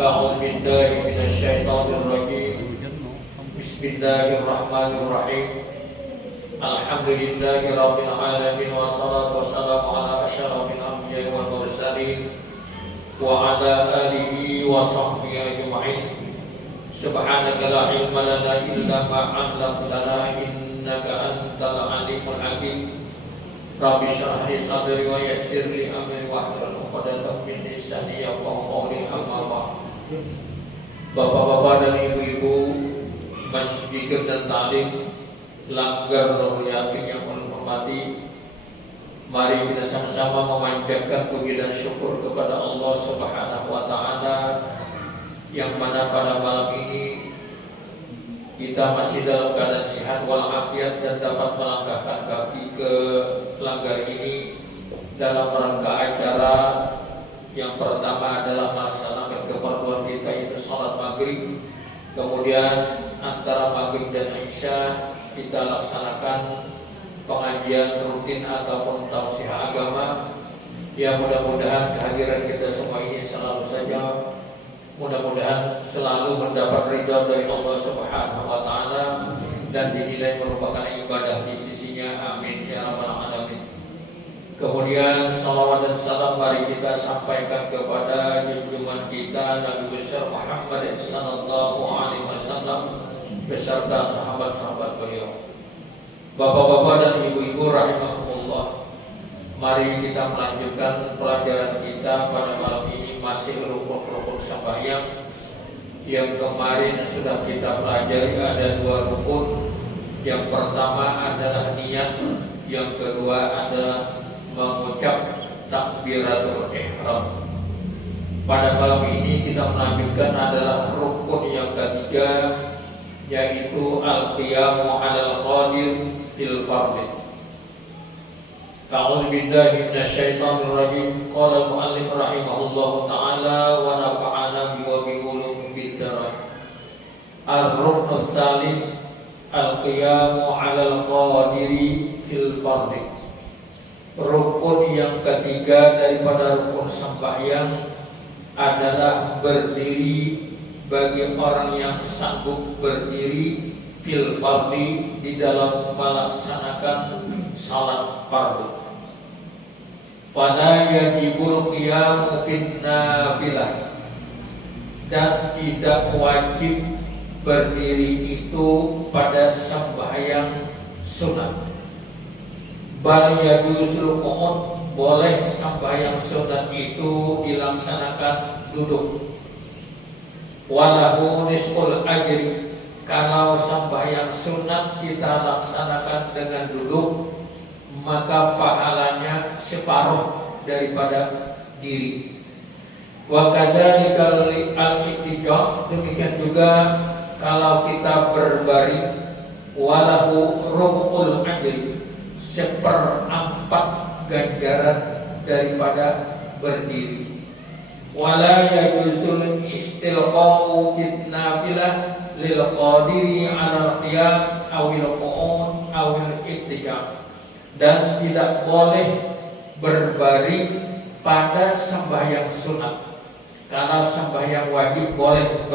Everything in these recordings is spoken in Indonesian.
أعوذ بالله من الشيطان الرجيم. بسم الله الرحمن الرحيم. الحمد لله رب العالمين والصلاة والسلام على أشرف الأنبياء والمرسلين وعلى آله وصحبه أجمعين. سبحانك لا علم لنا إلا ما علمتنا إنك أنت العليم الحكيم. رب اشرح لي صدري ويسر لي أمري واحلل عقدة من lisani yafqahu qawli. Amma ba'd. Bapak-bapak dan ibu-ibu Masjid dan Ta'lim Langgar Nurul Yakin yang menghormati, mari kita sama-sama memanjatkan puji dan syukur kepada Allah Subhanahu wa taala yang mana pada malam ini kita masih dalam keadaan sehat walafiat dan dapat melangkahkan kaki ke Langgar ini dalam rangka acara yang pertama adalah melaksanakan keperluan kita, yaitu sholat maghrib. Kemudian antara maghrib dan isya kita laksanakan pengajian rutin ataupun tausiah agama. Ya, mudah-mudahan kehadiran kita semua ini selalu saja, mudah-mudahan selalu mendapat ridha dari Allah Subhanahu wa taala dan dinilai merupakan ibadah di sisinya. Amin ya rabbal alamin. Kemudian salawat dan salam mari kita sampaikan kepada junjungan kita Nabi besar Muhammad sallallahu alaihi wasallam beserta sahabat-sahabat beliau. Bapak-bapak dan ibu-ibu rahimahumullah, mari kita melanjutkan pelajaran kita pada malam ini, masih rukun-rukun sembahyang yang kemarin sudah kita pelajari. Ada dua rukun. Yang pertama adalah niat, yang kedua adalah mengucap takbiratul ihram. Pada malam ini kita melanjutkan adalah rukun yang ketiga, yaitu al-qiyamu 'alal qadir fil fardh. A'udzu billahi minasyaitonir rajim. Qala al-mu'allif rahimahullahu ta'ala wa nafa'ana bi wa bi ulum bid-daraj. Ar-ruknus tsalis al-qiyamu 'alal qadiri fil fardh. Rukun yang ketiga daripada rukun sembahyang adalah berdiri bagi orang yang sanggup berdiri fil fardhi, di dalam melaksanakan salat fardu. Pada yajibul qiyamu fin nafilah, dan tidak wajib berdiri itu pada sembahyang sunat. Bal yajusul qu'ud, boleh sembahyang sunat itu dilaksanakan duduk. Walahu nisful ajri, kalau sembahyang sunat kita laksanakan dengan duduk, maka pahalanya separuh daripada diri. Wa kadzalika al-ittija, demikian juga kalau kita berbaring. Walahu rubul ajri, seperempat ganjaran daripada berdiri. Wala yajuzul istilqa'u fit nafilah lil qadiri 'ala qiyam awil qu'ud awil ittija, dan tidak boleh berbaring pada sembahyang sunat. Kalau sembahyang wajib boleh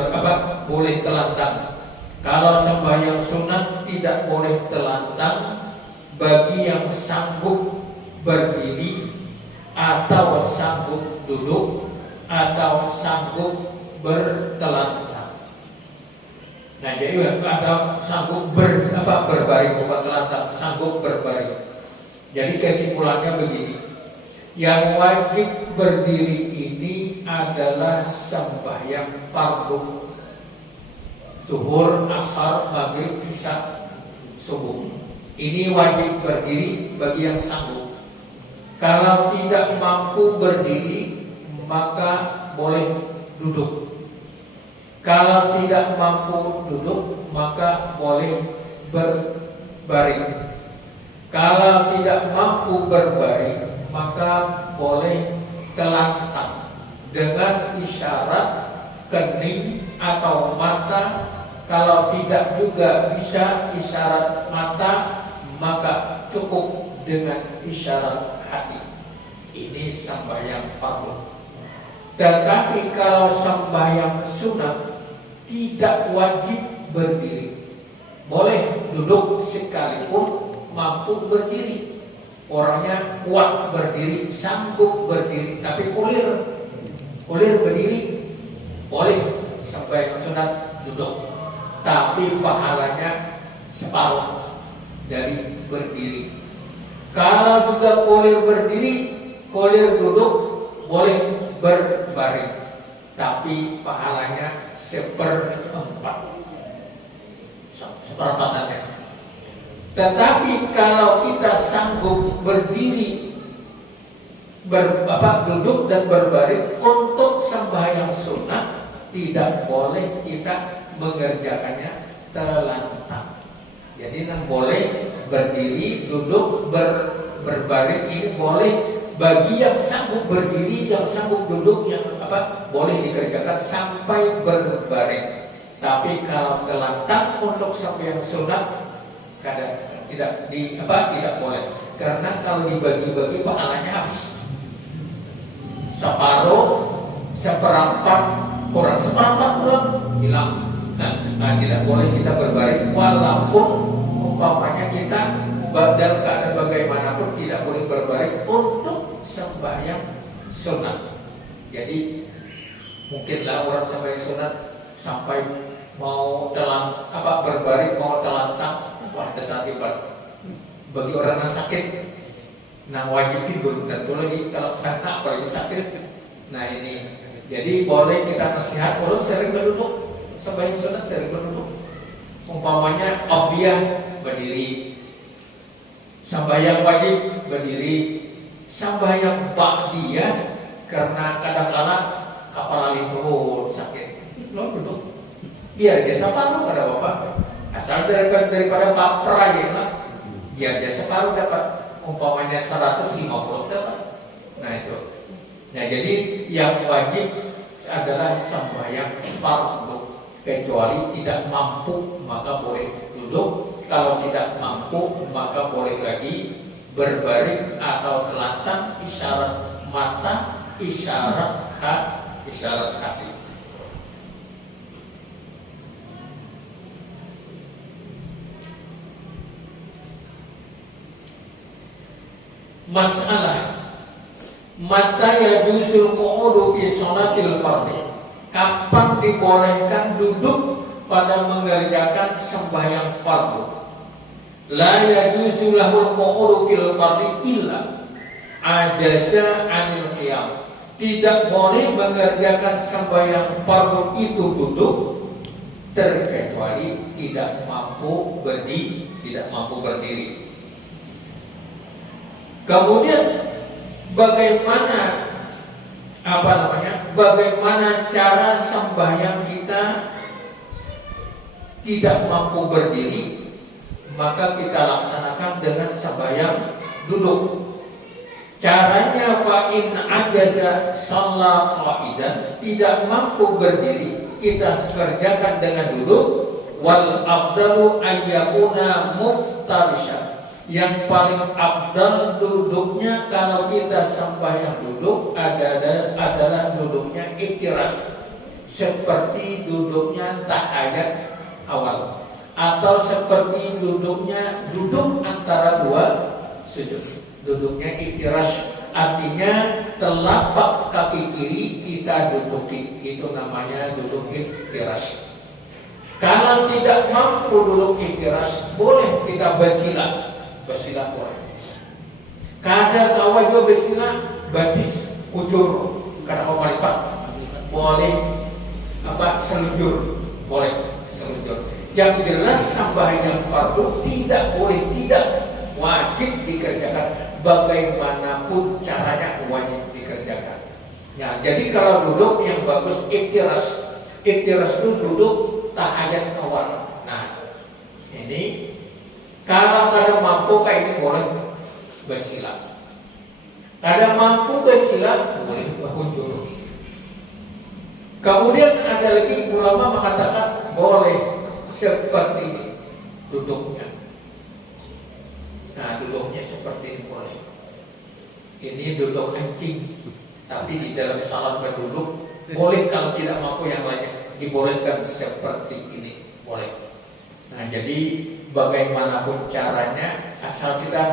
boleh telantang. Kalau sembahyang sunat tidak boleh telantang bagi yang sanggup berdiri atau sanggup duduk atau sanggup bertelantang. Nah, jadi ada sanggup berbaring, bukan telantang, sanggup berbaring. Jadi kesimpulannya begini, yang wajib berdiri ini adalah sembahyang fardu, zuhur, asar, maghrib, isya, subuh. Ini wajib berdiri bagi yang sanggup. Kalau tidak mampu berdiri, maka boleh duduk. Kalau tidak mampu duduk, maka boleh berbaring. Kalau tidak mampu berbaring, maka boleh telantang dengan isyarat kening atau mata. Kalau tidak juga bisa isyarat mata, maka cukup dengan isyarat hati. Ini sembahyang fardu. Tetapi kalau sembahyang sunat tidak wajib berdiri, boleh duduk sekalipun mampu berdiri. Orangnya kuat berdiri, sanggup berdiri, tapi kulir berdiri, boleh sembahyang sunat duduk, tapi pahalanya separuh dari berdiri. Kalau juga kulir berdiri, kulir duduk, boleh berbaring, tapi pahalanya seperempat. Tetapi kalau kita sanggup berdiri, duduk dan berbaring untuk sembahyang sunnah, tidak boleh kita mengerjakannya terlentang. Jadi boleh berdiri, duduk, berbaring, ini boleh bagi yang sanggup berdiri, yang sanggup duduk, yang boleh dikerjakan sampai berbaring. Tapi kalau terlentang untuk sembahyang sunat tidak boleh, karena kalau dibagi-bagi pahalanya habis. Separuh, seperempat, kurang seperempat belum hilang. Nah, tidak boleh kita berbaring, walaupun umpamanya kita dalam keadaan bagaimanapun tidak boleh berbaring untuk sembahyang sunat. Jadi mungkinlah orang sembahyang sunat sampai mau berbaring, mau telantang, wah desat hebat. Bagi orang yang sakit, nah wajib tidur, dan lagi kalau sana apalagi sakit. Nah ini, jadi boleh kita nasihat, orang sering berduduk, sembahyang sunat sering berduduk. Umpamanya qabiyah berdiri, sembahyang wajib berdiri, sembahyang ba'diyah karena kadang-kala kepala turun sakit, lo duduk. Biar dia separuh pada bapak, asal daripada perayaan lah, biar dia separuh dapat. Umpamanya 150 dapat. Nah itu. Nah jadi yang wajib adalah sembahyang fardu. Kecuali tidak mampu maka boleh duduk. Kalau tidak mampu maka boleh lagi berbaring atau telantang, isyarat mata, isyarat hati. Masalah mata yajusul qu'udu fi sholatil fardhi, kapan dibolehkan duduk pada mengerjakan sembahyang fardu? La yajuzu lahul qu'udu fil fardhi illa ajaza anil qiyam, tidak boleh mengerjakan sembahyang fardu itu duduk terkecuali tidak mampu berdiri. Kemudian bagaimana cara sembahyang kita tidak mampu berdiri, maka kita laksanakan dengan sembahyang duduk. Caranya fa in ajaza shalla qa'idan, tidak mampu berdiri kita kerjakan dengan duduk. Wal afdalu ayyakuna muftarishan, yang paling abdal duduknya kalau kita sembahyang duduk adalah duduknya iftirash, seperti duduknya tahiyat awal, atau seperti duduknya duduk antara dua sujud. Duduknya iftirash artinya telapak kaki kiri kita duduki, itu namanya duduk iftirash. Kalau tidak mampu duduk iftirash, boleh kita bersilah boleh. Kada kawa juga bersilah batis kujur, kada kawa malipat boleh, selujur boleh, selujur. Yang jelas sembahyang fardu tidak wajib dikerjakan, bagaimanapun caranya wajib dikerjakan. Ya, jadi kalau duduk yang bagus iftirash itu duduk tahiyat awal. Nah ini kalau kada mampu kayak ini boleh bersilah. Kada mampu bersilah boleh berhujur. Kemudian ada lagi ulama mengatakan boleh seperti ini duduknya. Nah duduknya seperti ini boleh. Ini duduk anjing. Tapi di dalam salat berduduk boleh, kalau tidak mampu yang lainnya dibolehkan seperti ini, boleh. Nah, jadi bagaimanapun caranya, asal kita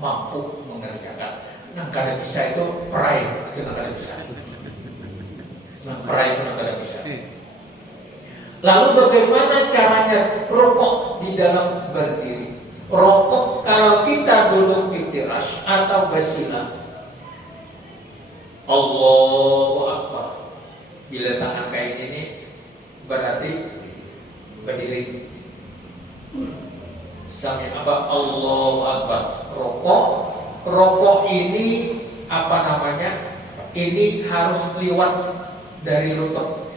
mampu mengerjakan. Nah, kada bisa itu perai, itu kada bisa. Nah, perai itu kada bisa. Lalu bagaimana caranya rokok di dalam berdiri? Rokok kalau kita duduk iftirash atau basilah, Allahu Akbar. Bila tangan kayak ini berarti berdiri. Sami apa? Allahu Akbar. Rokok ini apa namanya? Ini harus liwat dari lutut.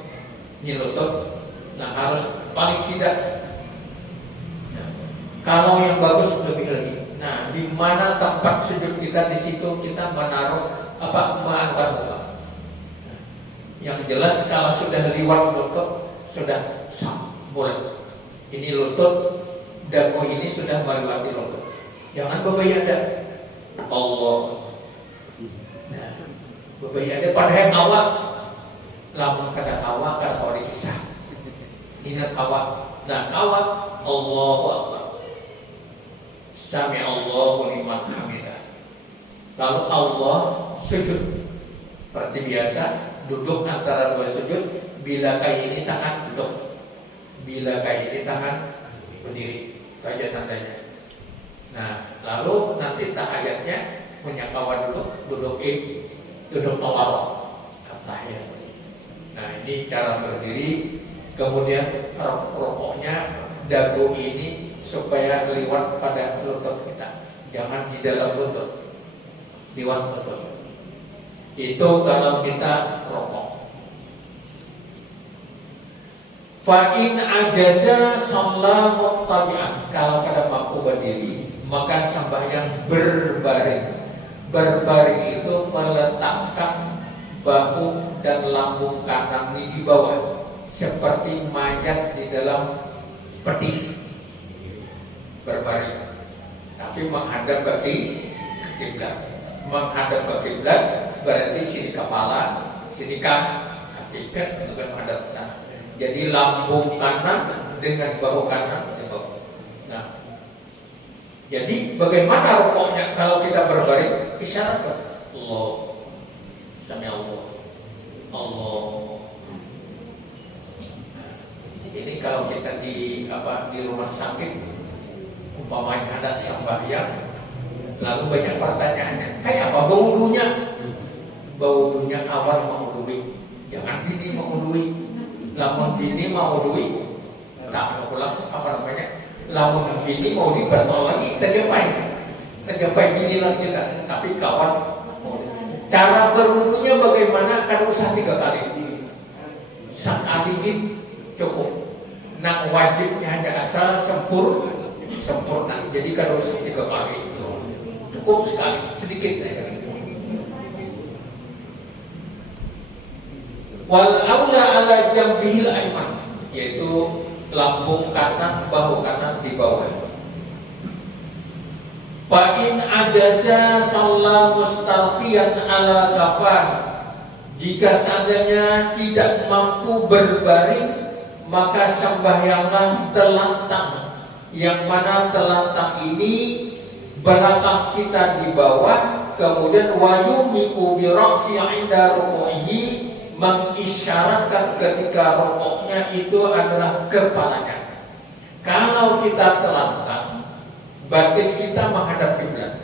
Ini lutut. Nah, harus paling tidak. Nah, kalau yang bagus lebih lagi. Nah, di mana tempat sujud kita, di situ kita menaruh mengangkat muka. Nah, yang jelas kalau sudah liwat lutut sudah sah, boleh. Ini lutut, dagu ini sudah melewati lutut. Jangan bebayada. Allah. Nah, bebayada padahal kawat. Lamun kada kawat kada kau dikisah. Ingat kawat. Nah, kawat Allahu Akbar. Sami Allahu liman hamidah. Lalu Allah sujud. Seperti biasa, duduk antara dua sujud. Bila kayak ini tangan duduk. Bila kayak ini tangan berdiri. Itu aja tandanya. Nah, lalu nanti tahiyatnya punya kawan duduk tawarok. Tahiyat. Nah, ini cara berdiri. Kemudian rokoknya dagu ini supaya liwat pada lutut kita, jangan di dalam lutut, liwat lutut. Itu kalau kita rokok. Fa'in ajaza sholat muttabi'an. Kalau kada mampu berdiri, maka sembahyang berbaring. Berbaring itu meletakkan bahu dan lambung kanan di bawah, seperti mayat di dalam peti, berbaring, tapi menghadap ke kiblat. Menghadap ke kiblat berarti sini kepala, sini kaki, kan menghadap ke sana. Jadi lambung kanan dengan bahu kanan di bawah. Nah, jadi bagaimana rukuknya kalau kita berbaring? Isyarat Allah, sami Allah, Allah. Ini kalau kita di rumah sakit, umpamanya ada sembahyang, lalu banyak pertanyaannya, kayak apa bau wudunya? Bau wudunya awal mau wudui, jangan bini mau wudui. Lamun bini mau wudui, tak pulang lamun bini mau dibatal lagi, terjempai bini lagi kita. Tapi kawan, cara berwudunya bagaimana? Kan usah 3 kali, sekali cukup. Nah, wajibnya hanya asal sempurna. Jadi kalau 3 kali cukup sekali, sedikit aja. Wal aula ala jambihil ayman, yaitu lambung kanan, bahu kanan di bawah. Fa in ajaza shalla mustalqiyan ala kafan. Jika seandainya tidak mampu berbaring, maka sembahyanglah telantang, yang mana telantang ini belakang kita di bawah, kemudian wayumiku bi ra'si 'inda ruku'ihi, mengisyaratkan ketika rukuknya itu adalah kepalanya. Kalau kita telantang, batis kita menghadap kiblat,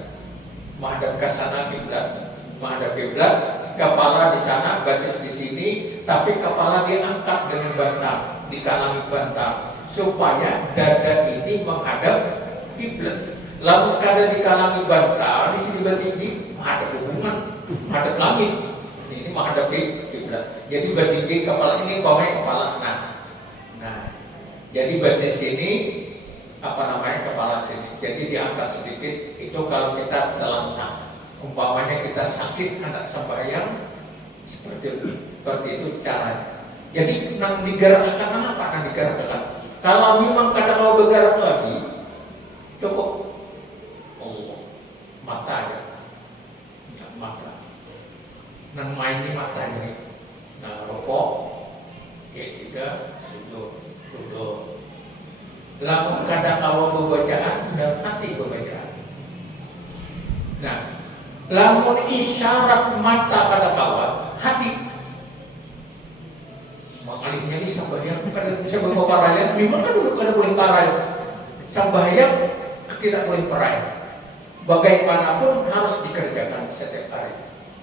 menghadap ke sana kiblat, menghadap kiblat, kepala di sana, batis di sini, tapi kepala diangkat dengan bantal, dikalangi bantal, supaya dada ini menghadap kiblat. Lalu kada dikalangi bantal, di sini bertinggi menghadap hubungan, menghadap langit. Ini menghadap kiblat. Jadi bertinggi kepala ini, bawahnya kepala. Nah, jadi batis sini kepala sini. Jadi diangkat sedikit. Itu kalau kita telantang. Umpamanya kita sakit hendak sembahyang, seperti itu caranya. Jadi nang digerakkan apa? Nang digerakkan. Kalau memang kalau bergerak lagi, cukup Allah mata aja, mata. Nang ini. Nah, rokok ya kita sujud. Lamun kada kawa bacaan dan hati bacaan. Nah, lamun isyarat mata kada kawa hati. Mengalihnya ini sambayang kada bisa berparayan, memang kada boleh parayan. Sambayang tidak boleh parayan. Bagaimanapun harus dikerjakan setiap hari.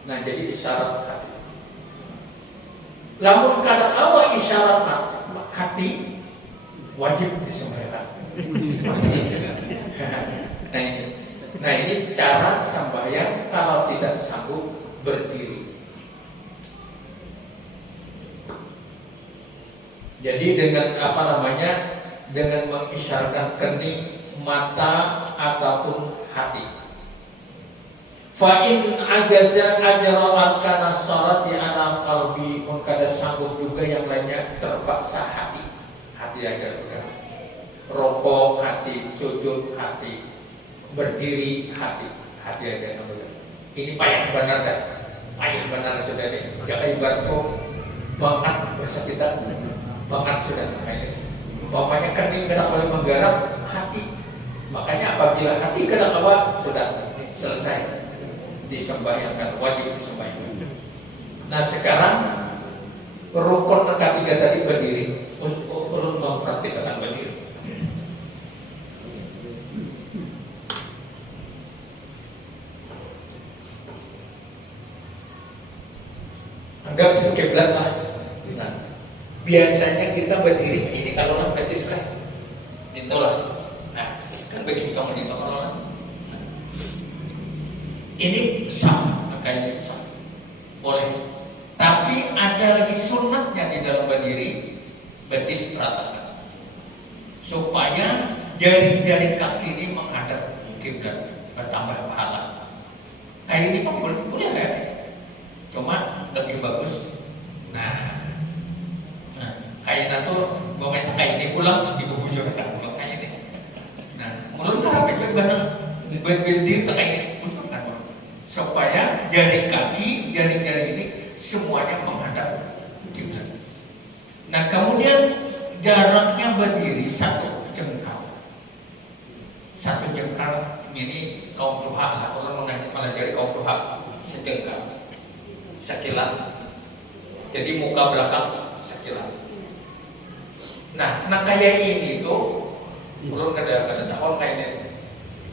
Nah, jadi isyarat hati. Lamun kada kawa isyarat hati wajib disembahyangkan. Nah ini cara sembahyang kalau tidak sanggup berdiri. Jadi dengan dengan mengisyaratkan kening, mata ataupun hati. Fa in ajaza ajra'at kana sholati ala qalbi, pun kada sanggup juga yang lainnya terpaksa hati aja bukan. Rokok hati, sujud hati, berdiri hati aja namanya. Ini payah benar kan? Payah benar sudah ini. Jangan ibaratku banget bersakitan, banget sudah makanya. Umpamanya kening kada boleh menggarap hati. Makanya apabila hati kada kawa sudah selesai disembahyangkan, wajib disembahyangkan. Nah sekarang rukun ketiga tadi berdiri. Perlu mempraktikkan berdiri. Anggap sebagai kiblat lah. Nah, biasanya kita berdiri ini kalau orang betis lah, ditolak. Nah, kan begitu kamu ditolak. Nah, ini sah, makanya sah, boleh. Tapi ada lagi sunatnya di dalam berdiri. Betis rata supaya jari-jari kaki ini menghadap kiblat, bertambah pahala. Kayak ini kan boleh ya, cuma lebih bagus. Nah kayak itu momentum kayak ini pulang dibujurkan pulang kayak ini. Nah mulut kenapa juga benar berdiri kayak ini bujurkan supaya jari kaki, jari-jari ini semuanya menghadap kiblat. Nah kemudian jaraknya berdiri 1 jengkal. 1 jengkal ini kaum duha lah, orang mengajari kaum duha sejengkal, sekilan. Jadi muka belakang sekilan. Nah kayak ini tuh belum kada tahun kayak ini.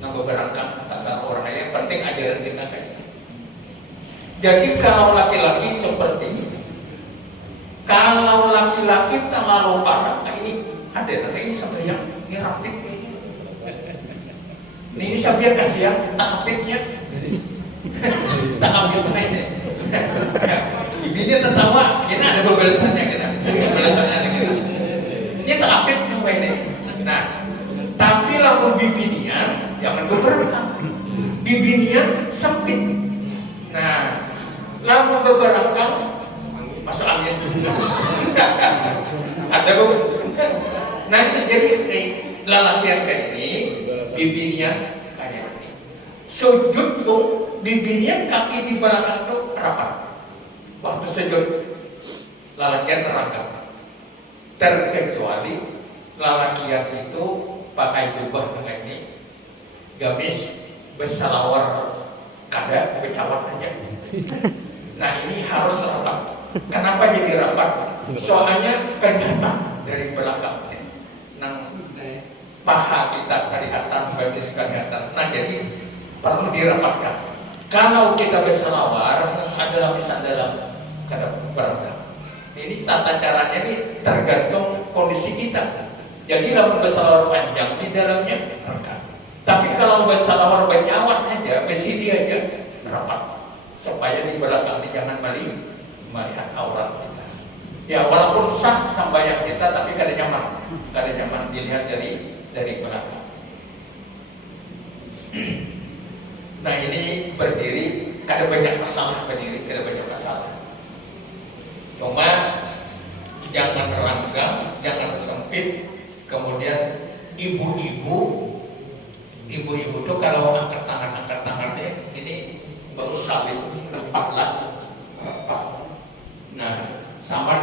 Nambah berangkat asal orang yang penting ajaran kita kayak. Jadi kalau laki-laki seperti ini. Kalau laki-laki terlalu parah, nah ini ada ini sampai yang ini rapid ini. Ini sampai kasih yang takapitnya, takapitnya ini. Ini tertawa, kita ada balasannya kita, balasannya kita. Ini takapit semua ini. Nah, tapi lalu bibinian jangan bergerak, bibinian sempit. Nah, lalu bergerak masuk angin. Ada kok. Nah ini jadi lelaki yang kayak ini, bibinian kayak ini. Sujud tuh bibinian kaki di belakang tuh rapat. Waktu sujud lelaki yang rangkap. Terkecuali lelaki yang itu pakai jubah kayak ini, gamis bersalawar kada bercawan aja. Nah ini harus rapat. Kenapa jadi rapat? Soalnya kelihatan dari belakang. Nah, paha kita kelihatan, betis kelihatan. Nah jadi perlu dirapatkan. Kalau kita berselawar adalah bisa dalam kadang berangkat. Ini tata caranya ini tergantung kondisi kita. Jadi kalau berselawar panjang di dalamnya berangkat. Tapi kalau berselawar bercawan aja, bersidi aja rapat. Supaya di belakang ini jangan melihat aurat kita. Ya walaupun sah sembahyang kita, tapi kada nyaman dilihat dari belakang. Nah ini berdiri, kada banyak masalah berdiri, kada banyak masalah. Cuma jangan ranggang, jangan sempit. Kemudian ibu-ibu tuh kalau angkat tangannya ini baru salib, tepat lah.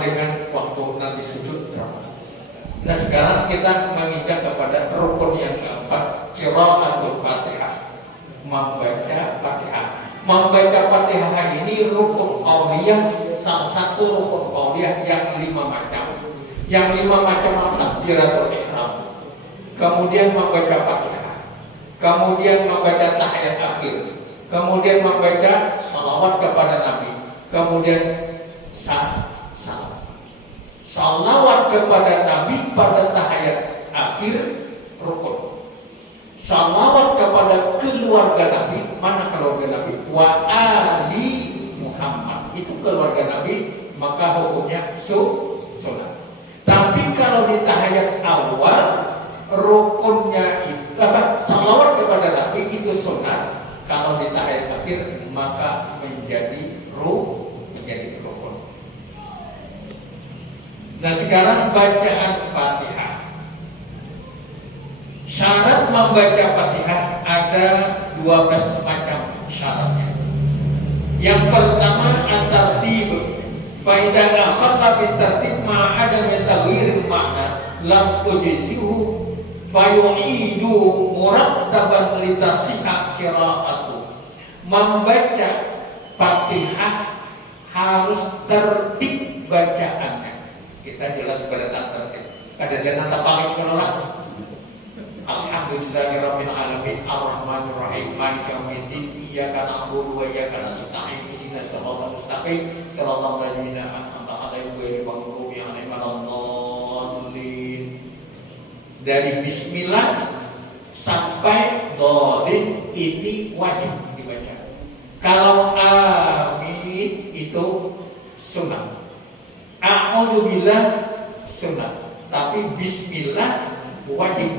dengan waktu nanti sujud berapa. Nah sekarang kita menginjak kepada rukun yang keempat, qiraatul Fatihah, membaca Fatihah. Membaca Fatihah ini rukun qauliyah, salah satu rukun qauliyah yang 5 macam. Yang 5 macam takbiratul ihram. Kemudian membaca Fatihah. Kemudian membaca tahiyat akhir. Kemudian membaca salawat kepada Nabi. Kemudian salawat kepada Nabi pada tahiyat akhir rukun. Salawat kepada keluarga Nabi, mana keluarga Nabi? Wa ali Muhammad, itu keluarga Nabi, maka hukumnya sunat. Tapi kalau di tahiyat awal rukunnya itu salawat kepada Nabi itu sunat. Kalau di tahiyat akhir maka menjadi rukun. Nah sekarang bacaan Fatihah. Syarat membaca Fatihah ada 12 macam syaratnya. Yang pertama at-tartib. Fa idza akhadha bi-tartib ma ada taghyir makna lam tujzihu fa yu'idu murattaban li tasihha qira'atu. Membaca Fatihah harus tertib bacaannya. Kita jelas pada tertib. Ada jangan paling menolak. Alhamdulillahirabbil alamin arrahmanir rahim maliki yaumiddin iyyaka na'budu wa iyyaka nasta'in ihdinas siratal mustaqim siratal ladzina an'amta 'alaihim ghairil maghdubi 'alaihim waladdallin. Dari bismillah sampai dhalin ini wajib dibaca. Kalau amin itu sunat. A'udzubillah sunat. Tapi bismillah wajib.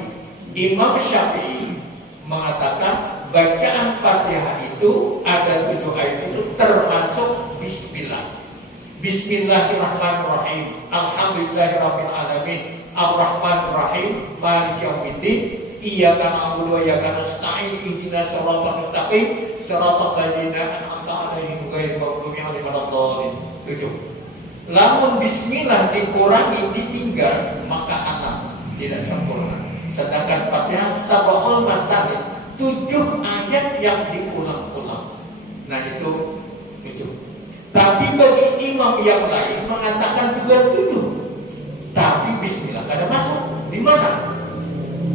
Imam Syafi'i mengatakan bacaan Fatihah itu ada 7 ayat itu termasuk bismillah. Bismillahirrahmanirrahim. Alhamdulillahirabbil alamin. Arrahmanirrahim. Maliki yaumiddin. Iyyaka na'budu wa iyyaka nasta'in. Ihdinas siratal mustaqim. Siratal ladzina an'amta 'alaihim ghairil maghdubi 'alaihim waladdallin. 7. Lamun bismillah dikurangi ditinggal maka anak tidak sempurna. Sedangkan Fatihah sab'ul masalih 7 ayat yang diulang-ulang. Nah itu 7. Tapi bagi imam yang lain mengatakan juga 7. Tapi bismillah ada masuk. Di mana?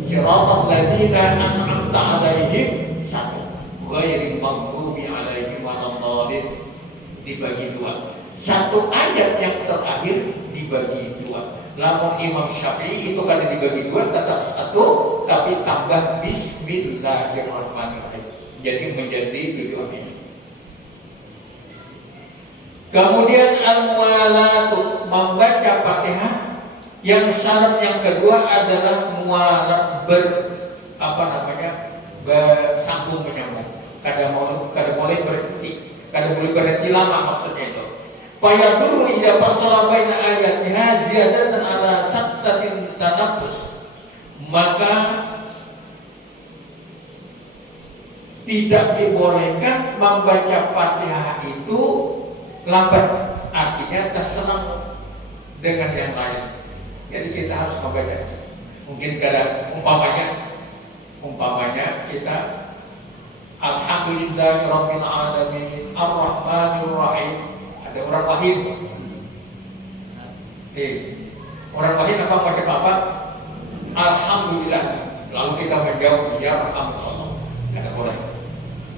Siratal ladzina an'amta 'alaihim 1. Ghairil maghdubi alaihim waladdallin dibagi 2. 1 ayat yang terakhir dibagi 2. Lamun Imam Syafi'i itu kan dibagi 2 tetap 1, tapi tambah bismillahirrahmanirrahim. Jadi menjadi 7 ayat. Kemudian al-muwalatu membaca Fatihah. Yang syarat yang kedua adalah muwalat bersambung menyambung. Kada boleh berhenti, kada boleh berhenti lama maksudnya itu. Fayadurru idza fasala baina ayatiha ziyadatan ala sattatin tanaffus. Maka tidak dibolehkan membaca Fatihah itu lambat, artinya terselang dengan yang lain. Jadi kita harus membaca. Mungkin kada umpamanya kita Alhamdulillahirabbil alamin arrahmanir rahim. Ada orang wahid. Orang wahid apa macam apa? Alhamdulillah. Lalu kita menjawab ya Alhamdulillah. Tidak boleh.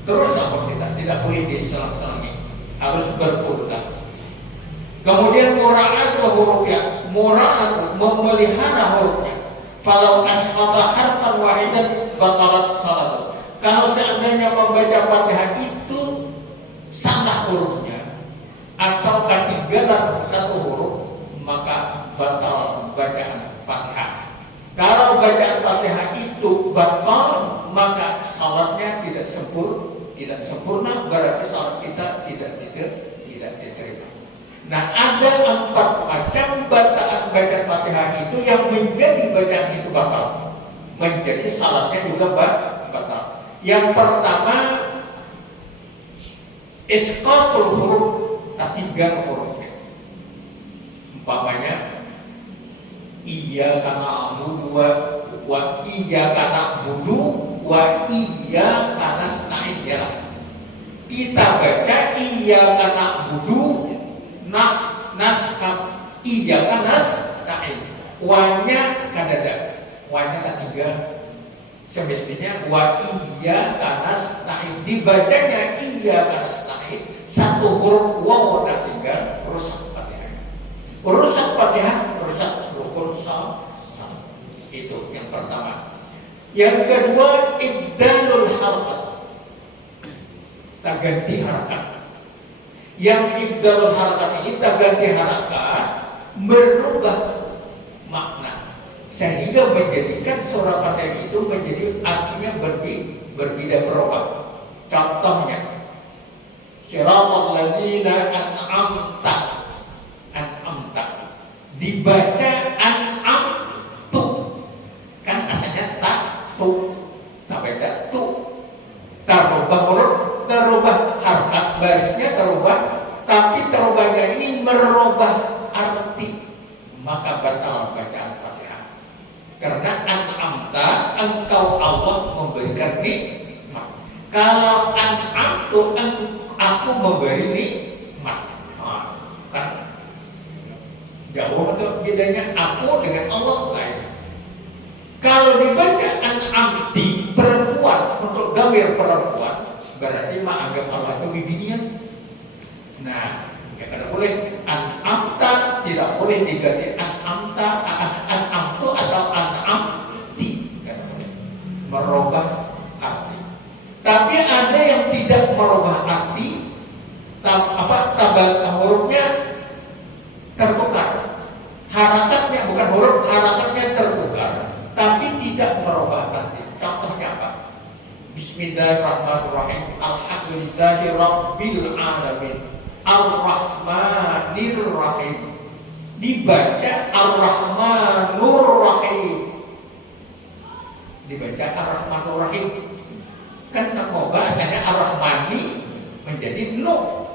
Terus apa kita? Tidak boleh diselang-selangi. Harus berulang. Kemudian mura'at wa hurufnya. Mura'at memelihara hurufnya. Falau asqata harfan wahidan batalat salat. Kalau seandainya membaca Fatihah itu salah hurufnya atau ketinggalan 1 huruf, maka batal bacaan Fatihah. Kalau bacaan Fatihah itu batal, maka salatnya tidak sempurna, berarti salat kita tidak diterima. Nah, ada 4 macam bacaan Fatihah itu yang menjadi bacaan itu batal, menjadi salatnya juga batal. Yang pertama, isqatul huruf, tinggal hurufnya. iyyaka na'budu wa iyyaka na'budu wa iyyaka nasta'in. Ya. Kita baca iyyaka na'budu iyyaka nasta'in. Wa-nya kadada. Wa-nya ketiga. Semestinya wa iyyaka nasta'in. Dibacanya iyyaka nasta'in. Satu huruf waw tinggal rusak Fatihah. Rusak Fatihah, rusak rukun salat. Itu yang pertama. Yang kedua, ibdalul harakat. Tak ganti harakat. Yang ibdalul harakat ini tak ganti harakat, merubah makna sehingga menjadikan surah Fatihah itu menjadi artinya berbeda berubah. Contohnya, siratal ladzina an'amta dibaca an'amtu, kan asalnya tak tu, tak baca tu, terubah huruf, terubah harakat barisnya terubah, tapi terubahnya ini merubah arti, maka batal bacaan Fatihah. Karena an'amta, engkau Allah memberikan nikmat. Kalau an'amtu, aku memberi nikmat. Nah, kan jauh untuk bedanya aku dengan Allah lain. Kalau dibaca an'amti perempuan untuk dhamir perempuan, berarti anggap Allah itu bibinya. Nah, tidak boleh an'amta, tidak boleh diganti an'amta, an'amtu atau an'amti, tidak boleh merubah arti. Tapi ada yang tidak merubah arti, hurufnya tertukar, harakatnya bukan huruf, harakatnya tertukar, tapi tidak merubah arti. Contohnya apa? Bismillahirrahmanirrahim. Alhamdulillahi rabbil alamin. Ar-Rahmanir Rahim. Dibaca Ar-Rahmanur Rahim. Dibaca Ar-Rahmanur Rahim. Kan nama bahasanya Ar-Rahmani menjadi Nu.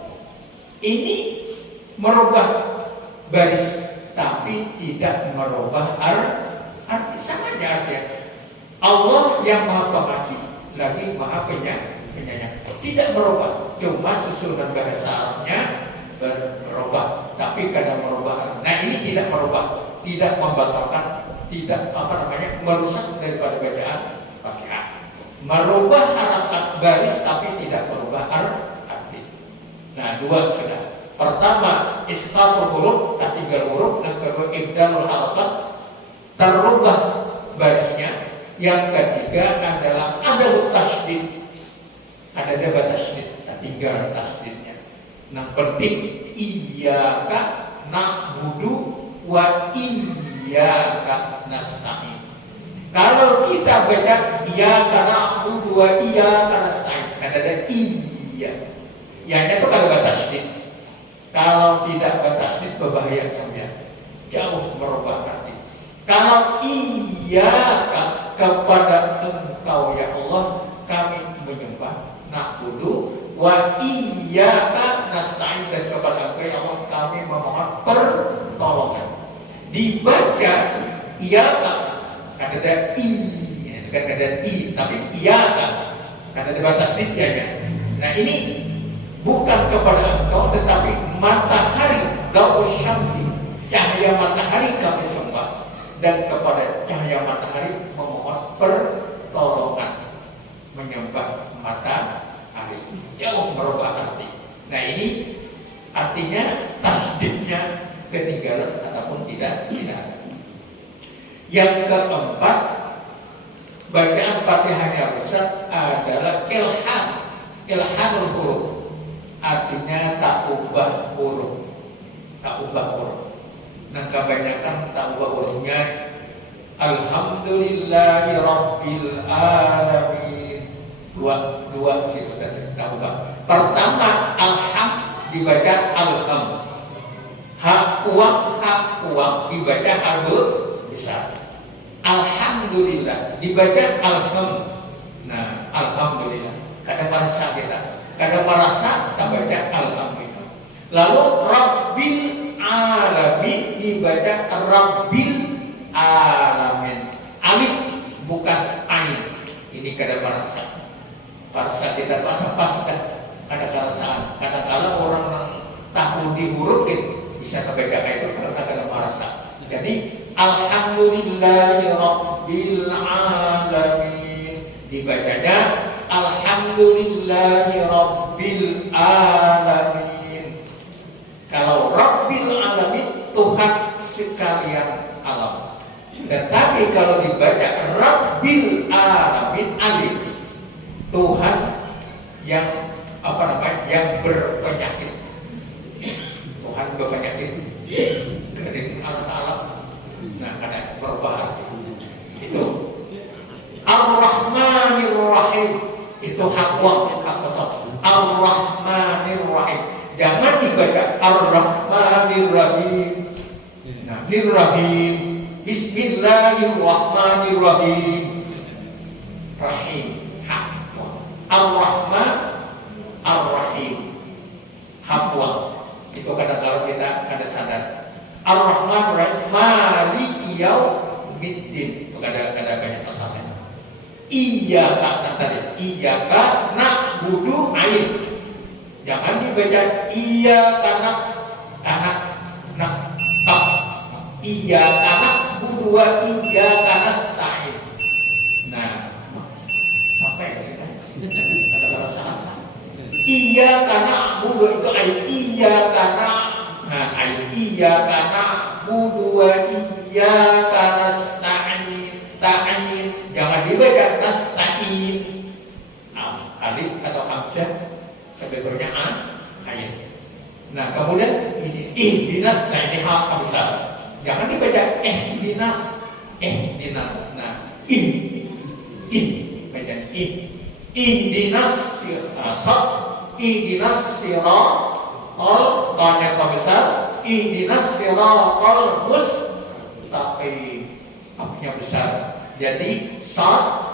Ini merubah baris tapi tidak merubah arti. Sama aja artinya. Allah yang Maha Pengasih lagi Maha Penyayang. Tidak merubah, cuma susunan bahasa Arabnya berubah, tapi kadang merubah. Nah, ini tidak merubah, tidak membatalkan, tidak merusak daripada bacaan Fatihah. Merubah harakat baris tapi tidak merubah arti. Nah, dua sudah. Pertama, isqatul huruf, tinggal huruf, dan kedua ibdalul harakat, terubah barisnya. Yang ketiga adalah ada tasdid. Ada debat tasdid, tinggal tasdidnya. Nah, penting iyyaka na'budu wa iyyaka nasta'in. Kalau kita baca iyyaka na'budu wa iyyaka nasta'in, kan ada iya. Ianya itu kalau tasdid. Kalau tidak tasdid berbahaya saja. Jauh merubah arti. Kalau iyyaka, kepada engkau ya Allah kami menyembah, na'budu wa iyyaka nasta'in, dan kepada engkau ya Allah kami memohon pertolongan. Dibaca iyyaka, ada i, bukan ada i, tapi iyyaka, ada batas tasdidnya. Nah, ini bukan kepada engkau tetapi matahari, daus syamsi, cahaya matahari kami sembah, dan kepada cahaya matahari memohon pertolongan, menyembah matahari. Jauh merubah arti. Nah, ini artinya tasdidnya ketinggalan ataupun tidak. Yang keempat, bacaan Fatihahnya rusak adalah ilhanul huruf, artinya tak ubah huruf. Nah, kebanyakan tak ubah hurufnya Alhamdulillahi Rabbil Alamin. Dua situ tadi tak ubah. Pertama, alham dibaca alham. Ha uang dibaca harfu besar. Alhamdulillah dibaca alham. Nah, alhamdulillah. Kadang merasa kita, kadang merasa tak baca alhamdulillah. Lalu Rabbil Alamin dibaca Rabbil alamin. Alif bukan ain. Ini kada parasa. Parasa tidak pas ada perasaan. Kadang-kadang orang yang tahu di huruf bisa kebaca itu karena kada parasa. Jadi alhamdulillahi rabbil alamin. Dibacanya alhamdulillahi rabbil alamin. Kalau rabbil alamin Tuhan sekalian alam. Tetapi kalau dibaca rabbil alamin alif Tuhan yang yang berpenyakit. Tuhan berpenyakit. Dari alam. Nah, ada perubahan. Itu Ar-Rahmanir Rahim. Itu hak kosong. Ar-Rahmanir Rahim. Jangan dibaca Ar-Rahmanir Rahim. Nah, Nirrahim. Bismillahirrahmanirrahim. Rahim. Hak. Ar-Rahman Ar-Rahim. Hafwal. Itu kadang-kadang kita ada sadar. Ar-Rahman Ar-Rahim Maliki Yaumiddin. Itu ada banyak masalahnya. Iyyaka Iyyaka na'budu ain. Jangan dibaca iyyaka iyyaka na'budu wa iyyaka nasta'in. Nah, sampai ke situ. Ada salah. Iyyaka na'budu itu ain iyyaka iyyaka na'budu wa iyyaka nasta'in. Ta'in jangan dibaca nasta'in. Alif atau hamzah sebetulnya ain. Nah, kemudian ini ihdinas, nah ini hal besar. Jangan dibaca ihdinas. Nah, baca ihdinas siratal tanya besar ihdinas siratal mustaqim. Apanya besar. Jadi qaf.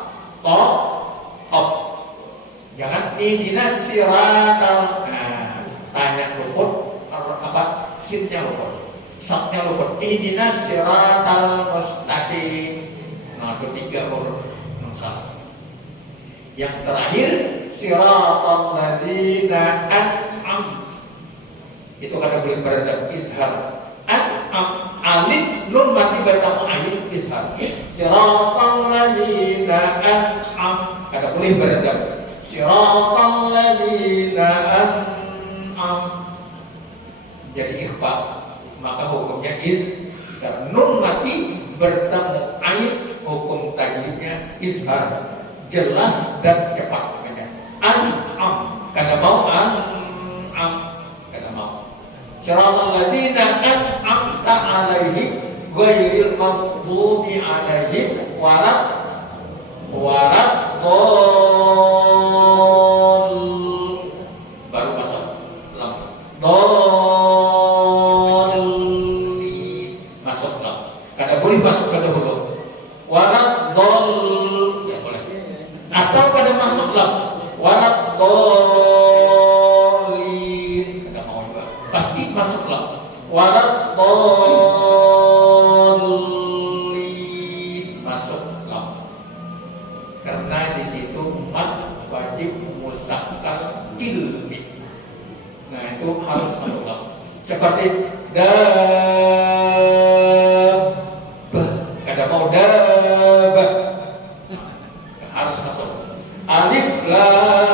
Jangan ihdinas siratal. Nah, tanya luput sinnya luput. Satnya luput. Ihdinas siratal mustaqim. Nah, ketiga huruf salah. Yang terakhir siratal ladzina an'am. Itu kada boleh pada izhar. An'am alif nun mati baca ain izhar. Siratal ladzina an'am kada boleh pada siratal ladzina an'am. Jadi ikhfa, maka hukumnya izhar. Nun mati bertemu ain, hukum tajwidnya izhar. Jelas dan cepat. An'am kada mau an'am kada mau. Siratal ladzina an'amta alaihim ghairil maghdubi alaihim walad baru masuk lam masuk lam. Kada boleh masuk ke dahulu. Walad ya boleh. Atau pada masuk lam. Walad dolin. Kada mau juga. Pasti masuk lam. Walad dolin masuk lam. Karena di situ mat wajib musakkal kilmi. Nah, itu harus masuk lam. Seperti kada mau harus masuk alif lam.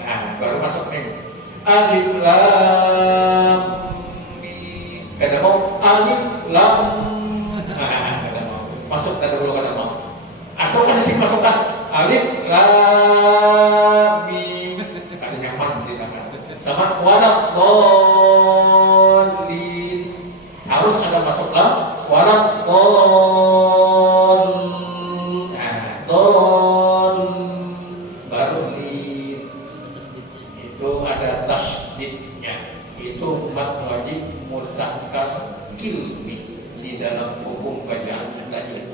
Nah, baru masuk nih alif lam mim. Kada mau alif lam. Nah, kada mau masuk kada dulu kada mau. Atau kada sih masukkan alif lam mim. Kada nyaman di tangan. Sama walad dolin. Harus ada masuk lam. Walad dolin. Nah, baru lin. Itu ada tasdidnya. Itu mat wajib musakkal kilmi di dalam hukum bacaan tajwid.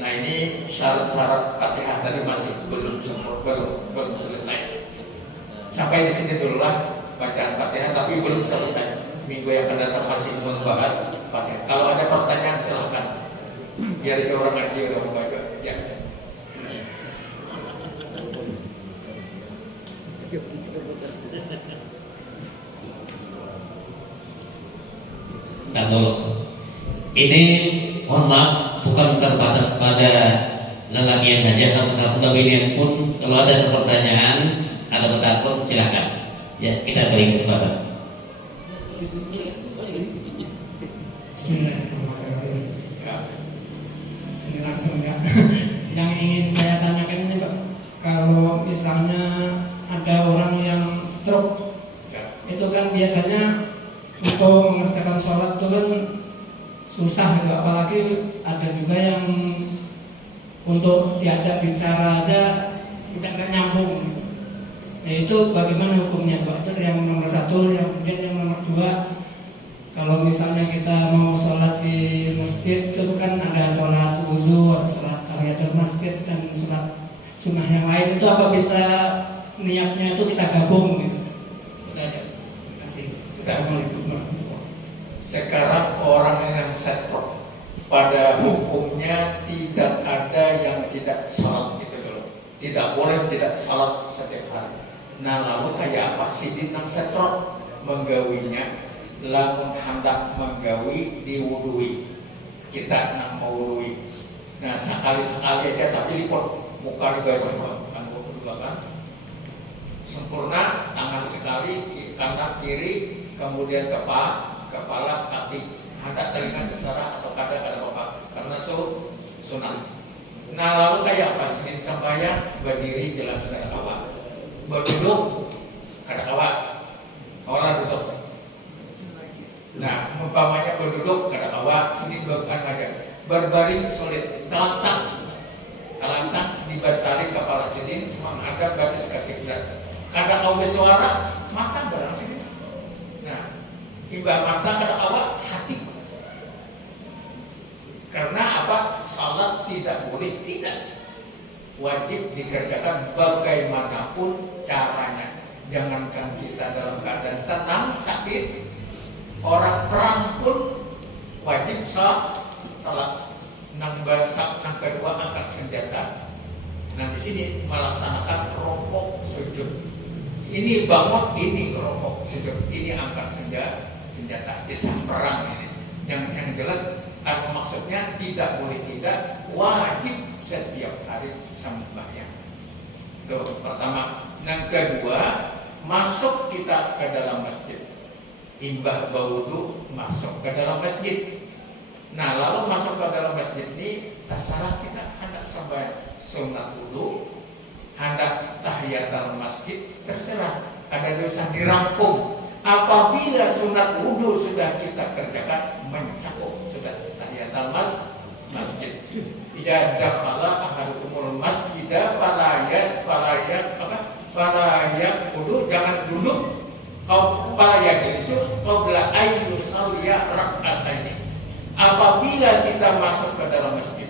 Nah, ini syarat-syarat Fatihah tadi masih belum selesai. Sampai di sini dululah bacaan Fatihah, tapi belum selesai. minggu yang akan datang masih membahas Fatihah. Kalau ada pertanyaan silahkan. Biar itu orang ngaji udah mau baca. Ya. Ini mohon maaf bukan terbatas pada lelaki yang haji atau kabilian pun, kalau ada pertanyaan atau takut silakan. Ya, kita beri kesempatan. Bismillahirrahmanirrahim. Ini langsung ya. Yang ingin saya tanyakan ini Pak, kalau misalnya ada orang yang stroke, itu kan biasanya untuk mengerjakan sholat itu kan susah gitu, apalagi ada juga yang untuk diajak bicara aja tidak nyambung. Nah, itu bagaimana hukumnya Pak? Itu yang nomor satu. Yang kemudian yang nomor dua, kalau misalnya kita mau sholat di masjid itu kan ada sholat wudhu, ada sholat tahiyatul masjid dan sholat sunnah yang lain, itu apa bisa niatnya itu kita gabung gitu? Itu aja. Terima kasih. Assalamualaikum warahmatullahi wabarakatuh. Sekarang orang yang stroke pada hukumnya tidak ada yang tidak salat gitu dulu. Tidak boleh tidak salat setiap hari. Nah lalu kayak apa sih nang stroke menggawinya? Lamun hendak menggawi diwudui, kita nak mewudui. Nah sekali-sekali aja tapi liput muka juga sama kan kedua kan sempurna, tangan sekali kanan kiri, kemudian kepala kaki, hendak telinga disarah atau kada apa karena sunat. Nah lalu kayak apa sih sampai berdiri jelas kada kawa, berduduk kada kawa, orang duduk. Nah, umpamanya berduduk kada kawa, sini bukan aja. Berbaring sulit, telantang dibatali kepala sini, menghadap baris kaki berat. Kada kawa bersuara, mata barang sini. Nah, ibarat mata kada kawa, hati. Karena apa? Salat tidak boleh tidak. Wajib dikerjakan bagaimanapun caranya. Jangankan kita dalam keadaan tenang, sakit. Orang perang pun wajib salat. Nang kedua angkat senjata. Nah di sini melaksanakan rokok sujud. Ini bangun, ini rokok sujud, ini angkat senjata. Di saat perang ini. Yang jelas maksudnya tidak boleh tidak, wajib setiap hari sembahyang. Itu pertama. Yang kedua, masuk kita ke dalam masjid. Imbah bawudu masuk ke dalam masjid. Nah lalu masuk ke dalam masjid ini terserah kita hendak sampai sunat wudu, hendak tahiyatul masjid, terserah. Ada dosa dirangkum. Apabila sunat wudu sudah kita kerjakan mencakup sudah tahiyatul masjid. Tidak dakhala ahadukumul masjidah fala wudu, jangan duduk kau pala jelisu qabla ayyu salliya rak'ataini. Apabila kita masuk ke dalam masjid,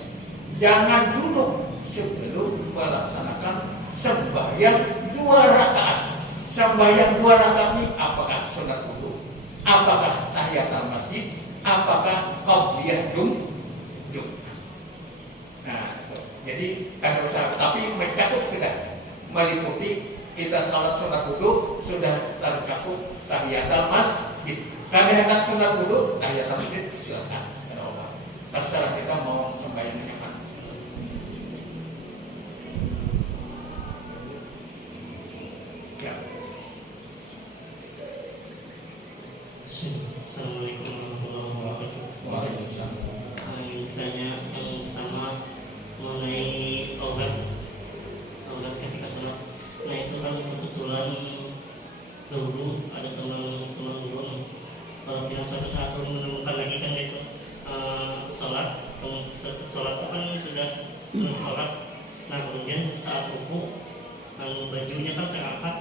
jangan duduk sebelum melaksanakan sembahyang 2 rakaat. Sembahyang 2 rakaat ini apakah sunat wudu, apakah tahiyatul masjid, apakah qabliyah Jumat. Nah, jadi ada usaha, tapi mencakup sudah meliputi. Kita salat sunat wudu sudah tercakup tahiyatul masjid. Kalau hendak sunat wudu, tahiyatul masjid silakan. Terserah kita mau sembahyang nyaman. Ya. Assalamualaikum warahmatullahi wabarakatuh. Waalaikumsalam. Tanya yang pertama mengenai aurat ketika sholat. Nah itu kan kebetulan dulu ada teman dulu. Kalau kita suatu saat menemukan lagi kan itu sholat itu kan sudah sholat. Nah kemudian saat ruku bajunya kan terangkat.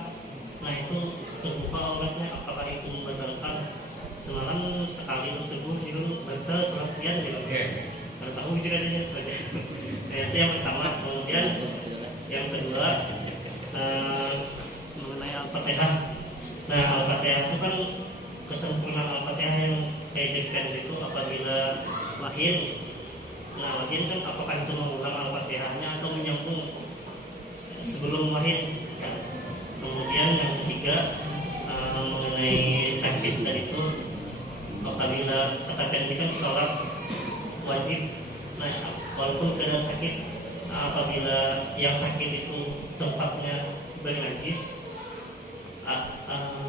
Nah itu terbuka auratnya, apakah itu membatalkan? Semalam sekali itu teguh juga batal sholat pian gitu. Baru tahu juga katanya. Itu yang pertama. Kemudian yang kedua mengenai Al-Fatihah. Nah Al-Fatihah itu kan kesempurnaan Al-Fatihah pakai jepit itu apabila lahir. Nah, lahir kan apakah itu mengulang Al-Fatihahnya atau menyambung sebelum lahir? Ya. Kemudian yang ketiga mengenai sakit tadi itu, apabila kata pendidikan sholat wajib. Nah, walaupun keadaan sakit, apabila yang sakit itu tempatnya bernajis,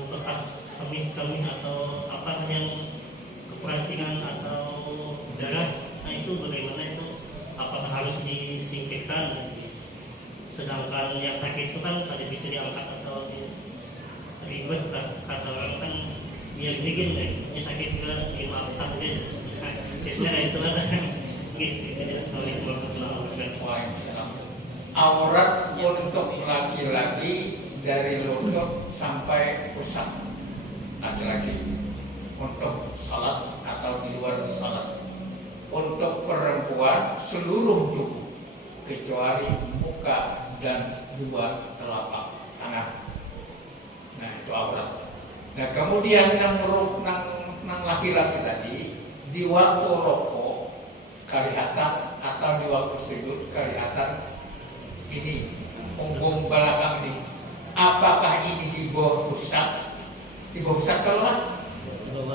bekas kemih atau apa yang keperancingan atau darah, nah itu bagaimana itu, apakah harus disingkirkan? Sedangkan yang sakit itu kan tadi bisa diangkat atau ribet, kata orang kan biar dingin deh, ya sakit juga dimaafkan deh. Biasanya itu ada gitu. Assalamualaikum warahmatullahi wabarakatuh. Waalaikumsalam. Aurat untuk laki-laki dari lutut sampai pusat laki-laki untuk salat atau di luar salat. Untuk perempuan seluruh tubuh kecuali muka dan dua telapak tangan. Nah itu aurat. Nah kemudian yang laki-laki tadi di waktu rokok kelihatan atau di waktu sujud kelihatan ini punggung belakang ini. Apakah ini di bawah pusat? Di bawah pusat kalau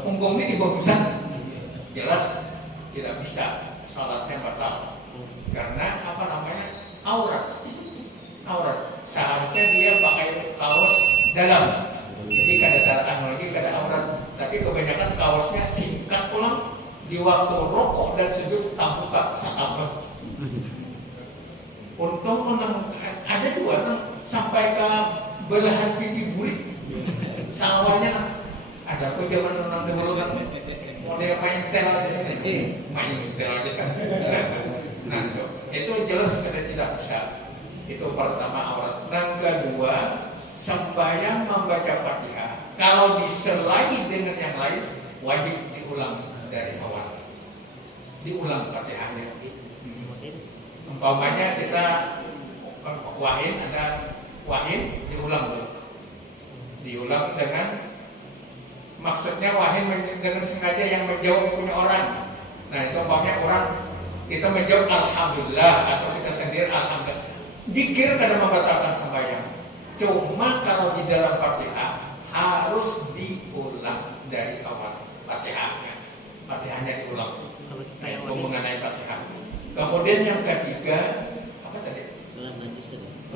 punggung ini di bawah pusat, jelas tidak bisa, salatnya batal. Karena apa namanya? Aurat. Seharusnya dia pakai kaos dalam. Jadi kada lagi kada aurat. Tapi kebanyakan kaosnya singkat pulang. Di waktu rokok dan sujud tak buka sakabah. Untung menemukan ada dua sampai ke belahan pipi burik. Salawatnya ada kok zaman orang dulu kan model main tel di sini. Main tel aja kan. Nah itu jelas kita tidak bisa. Itu pertama aurat. Dan kedua sembahyang membaca Fatihah. Kalau diselai dengan yang lain wajib diulang dari awal, diulang Fatihahnya. Umpamanya kita wahin, ada wahin diulang dengan maksudnya wahin dengan sengaja yang menjawab punya orang. Nah itu umpamanya orang kita menjawab alhamdulillah atau kita sendiri alhamdulillah. Dzikir kadang membatalkan sembahyang. Cuma kalau di dalam Fatihah harus diulang dari awal Fatihahnya diulang. Itu mengenai Fatihah. Kemudian yang ketiga apa tadi?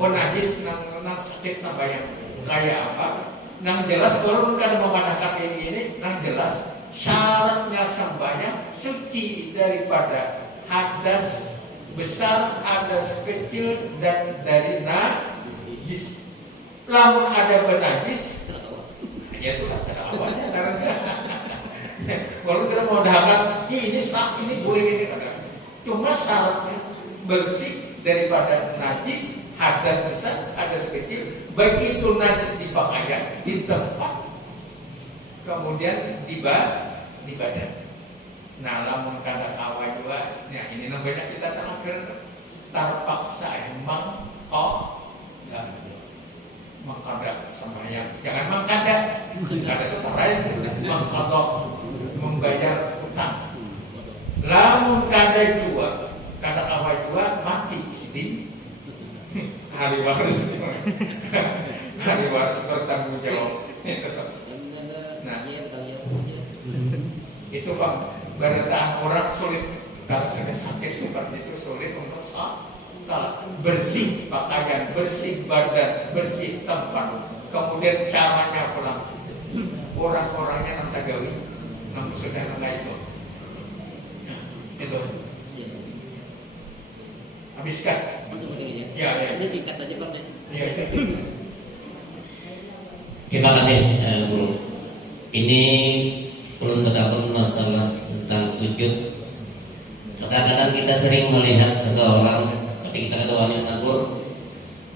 Najis nang sakit sembahyang. Kayak apa? Nang jelas orang kadang memadahkan ini nang jelas syaratnya sembahyang suci daripada hadas besar, hadas kecil dan dari najis. Lamun ada benajis, ya itu lah kata awalnya. Kalau kita mau dahakan, ini sah, ini boleh ini kadang. Cuma syaratnya bersih daripada najis, hadas besar, hadas kecil. Begitu najis di pakaian, di tempat, kemudian di badan. Nah, lamun kada kawa juga, ya ini namanya kita terpaksa emang mengkada sembahyang. Jangan mengkada itu lain, mengkada membayar utang. Lamun kada kawa juga mati sidin. Hari waris bertanggung jawab. Nah, itu Bang. Berataan orang sulit kalau sudah sakit seperti itu sulit untuk salat. Bersih pakaian, bersih badan, bersih tempat. Kemudian caranya pulang. Orang-orangnya nang tagawi, nang sudah nggak itu. Nah, itu. Habiskan. Ya. Ini singkat aja Pak. Ya. Terima kasih Guru. Ini belum terdapat masalah tentang sujud. Kadang-kadang kita sering melihat seseorang ketika kita ketemu menegur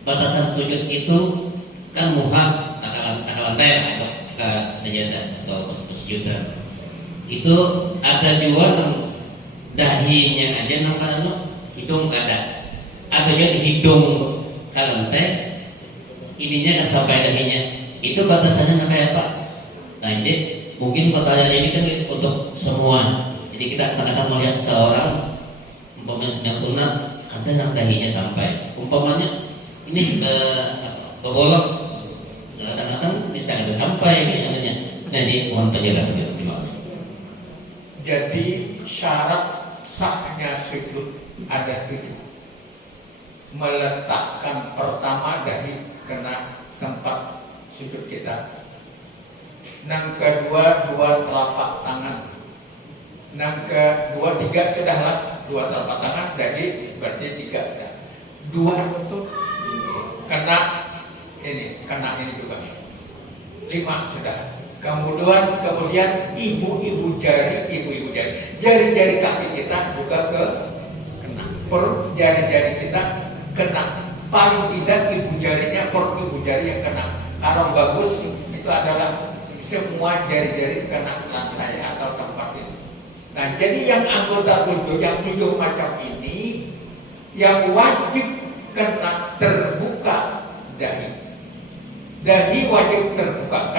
batasan sujud itu kan muha tak lantai atau ke sajadah atau sujudan. Itu ada juga yang dahinya aja nampak hidung ada. Adanya di hidung ke lantai, ininya kan sampai dahinya. Itu batasannya kayak apa? Nah, jadi Mungkin pertanyaan ini kan untuk semua. Jadi kita akan melihat seseorang umpamanya yang sunat, ada yang dahinya sampai. Umpamanya ini bebolok, kadang-kadang bisa nggak sampai kayaknya. Nah ini mohon penjelasannya. Terima kasih. Jadi syarat sahnya sujud ada 7. Meletakkan pertama dahi kena tempat sujud kita. Yang kedua, 2 telapak tangan. Yang kedua, 3 sudahlah. 2 telapak tangan, dahi berarti 3. 2 itu kena ini juga. 5 sudah. Kemudian ibu-ibu jari, jari-jari kaki kita juga kena. Per jari-jari kita kena. Paling tidak ibu jarinya, per ibu jari yang kena. Kalau bagus itu adalah semua jari-jari kena lantai atau tempat itu. Nah, jadi yang anggota 7, yang 7 macam ini, yang wajib kena terbuka dahi. Dahi wajib terbuka.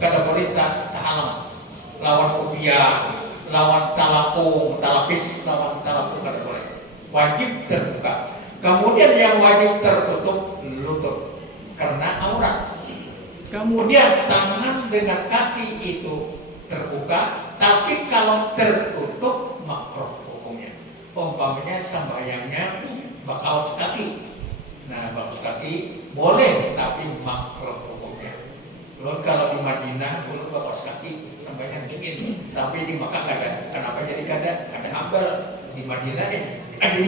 Kada boleh ta'alam, lawan kopiah, lawan talapis, lawan talapung kada boleh. Wajib terbuka. Kemudian yang wajib tertutup lutut karena aurat. Kemudian tangan dengan kaki itu terbuka, tapi kalau tertutup makruh hukumnya. Umpamanya sembahyangnya bakaus kaki. Nah, bakaus kaki boleh tapi makruh hukumnya. Lalu kalau di Madinah dulu bakaus kaki sembahyang dingin, tapi di Makkah kada. Kenapa jadi kada? Ada hambal di Madinah di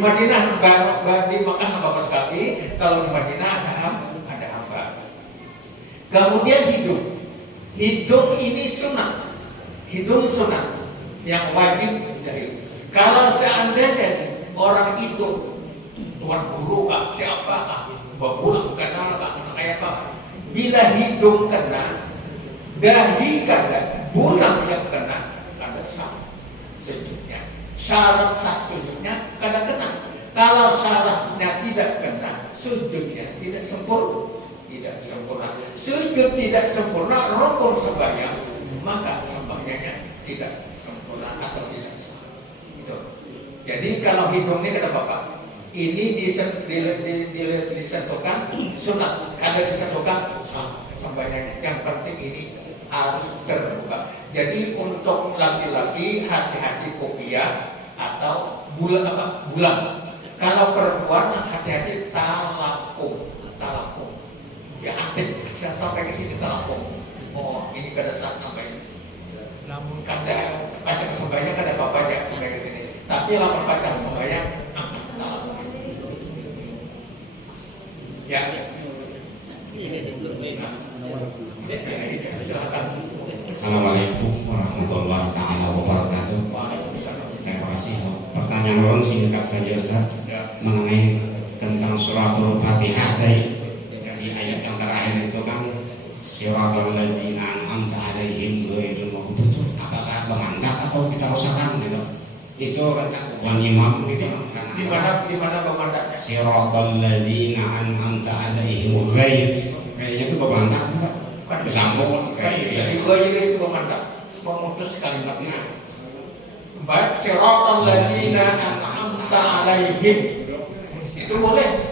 Makkah bakaus kaki, kalau di Madinah ada hambal. Kemudian hidung ini sunat. Hidung sunat yang wajib dari. Kalau seandainya orang itu tuan guru siapa babulang kenal kayak apa, bila hidung kena, dahi kada, bulang yang kena, kada sah sujudnya. Syarat sah sujudnya kada kena. Kalau syaratnya tidak kena, sujudnya tidak sempurna. Sujud tidak sempurna, rukun sembahyang, maka sembahyangnya tidak sempurna atau tidak sah. Itu. Jadi kalau hidung ini kata Bapak, ini disentuhkan sunat, kada disentuhkan sah sembahyangnya. Yang penting ini harus terbuka. Jadi untuk laki-laki hati-hati kopiah atau bulang. Kalau perempuan hati-hati talapung. Ya aktif sampai ke sini talapung. Oh ini kada sah sampai. Namun kada pacang sembahyang kada apa-apa aja sampai ke sini. Tapi lamun pacang sembahyang angkat talapung. Ya. Silakan. Assalamualaikum warahmatullahi taala wabarakatuh. Terima kasih. Pertanyaan orang singkat saja Ustaz, mengenai tentang suratul Fatihah tadi. Di ayat yang terakhir itu kan siratal ladzina an'amta 'alaihim ghairil maghdubi, apakah menganggap atau kita rusakan gitu? Itu kata bukan imam gitu kan. Di mana pemandak? Siratal ladzina an'amta 'alaihim kayaknya itu pemandak Ustaz. Kan disambung kayak jadi ghair itu pemandak. Memutus kalimatnya. Baik siratal ladzina an'amta 'alaihim. Itu boleh.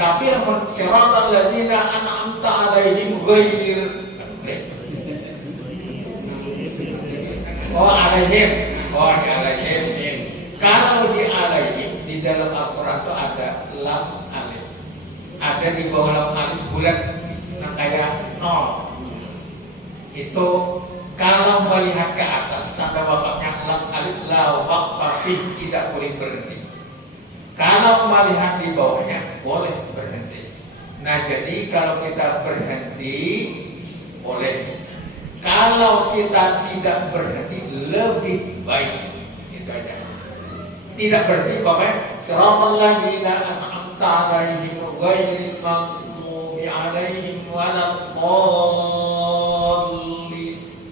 Tapi yang siratal ladzina an'amta 'alaihim ghair. Alaihim. Di alaihim. Kalau di alaihim di dalam Al-Qur'an itu ada lam alif. Ada di bawah lam alif bulat yang kayak 0. Itu kalau melihat ke atas tanda wakafnya lam alif la waqfa tidak boleh berhenti. Kalau melihat di bawahnya boleh berhenti. Nah jadi kalau kita berhenti boleh. Kalau kita tidak berhenti lebih baik. Itu aja. Tidak berhenti pokoknya siratal ladzina an'amta 'alaihim ghairil maghdubi 'alaihim waladdallin.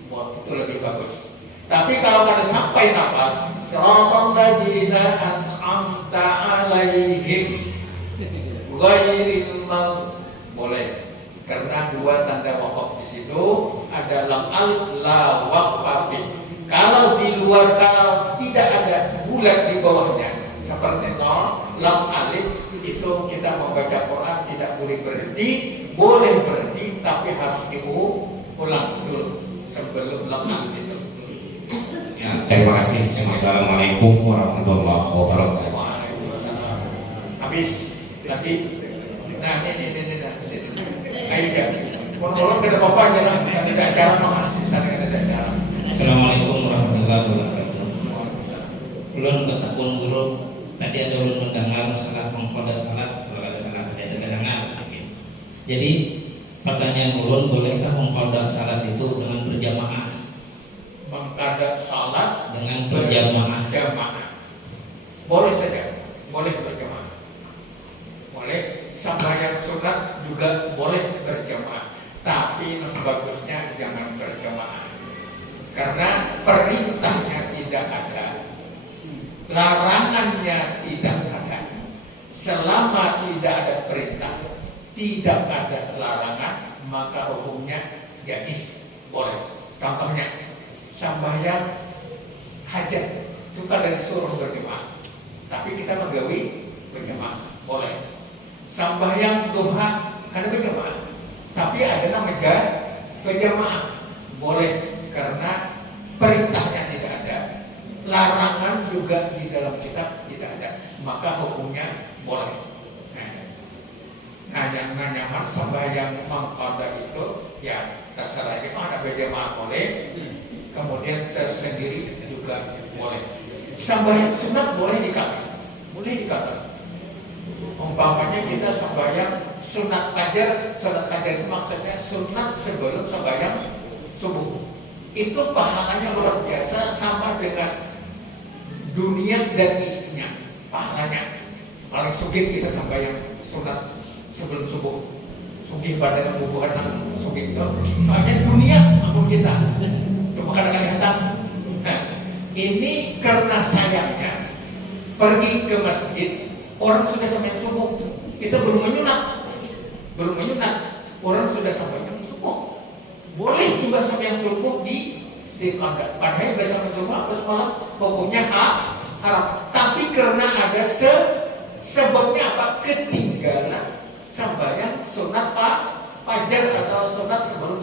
Wah itu lebih bagus. Tapi kalau kada sampai nafas siratal ladzina an'amta 'alaihim ghairil maghdubi boleh. Karena 2 tanda wakaf di situ ada ada lam alif la waqfa fi. Kalau di luar, kalau tidak ada bulat di bawahnya seperti nol, lam alif, itu kita membaca Quran tidak boleh berhenti, boleh berhenti tapi harus diulang dulu sebelum lam alif itu. Ya, terima kasih. Assalamualaikum warahmatullahi wabarakatuh. Waalaikumsalam. Habis nanti, nah ini ayo monolog ke bapak aja lah, ada acara makasih saling ada acara. Assalamualaikum warahmatullahi wabarakatuh. Ulun bertakun guru, tadi ada ulun mendengar masalah mengkoda salat, kalau ada salat ada kedengar. Jadi pertanyaan ulun, bolehkah mengkoda salat itu dengan berjamaah? Mengkoda salat Dengan berjamaah. Boleh saja, boleh berjamaah. Boleh, sembahyang sunat juga boleh berjamaah. Tapi yang bagusnya jangan berjamaah. Karena perintahnya tidak ada, larangannya tidak ada. Selama tidak ada perintah, tidak ada larangan, maka hukumnya jaiz, boleh. Contohnya sembahyang hajat itu kan dari suruh berjamaah, tapi kita menggawi berjamaah, boleh. Sembahyang duha karena berjamaah, tapi ada namanya berjamaah, boleh. Karena perintahnya tidak ada, larangan juga di dalam kitab tidak ada, maka hukumnya boleh. Nah, yang nyaman sembahyang mengqadha itu ya terserah aja, ada berjamaah boleh, kemudian tersendiri juga boleh. Sembahyang sunat boleh dikatakan. Umpamanya kita sembahyang sunat fajar itu maksudnya sunat sebelum sembahyang subuh. Itu pahalanya luar biasa, sama dengan dunia dan isinya. Pahalanya paling sugih kita sembahyang sunat sebelum subuh. Sugih pada bubuhan sugih itu, soalnya dunia ampun kita. Cuma kadang-kadang nah, ini karena sayangnya pergi ke masjid, orang sudah sampai subuh, kita belum menyunat, orang sudah sampai subuh. Boleh juga sampai subuh di kondak. Padahal sampai subuh apa semalam hukumnya haram. Tapi karena ada sebabnya apa? Ketinggalan sembahyang sunat fajar atau sunat sebelum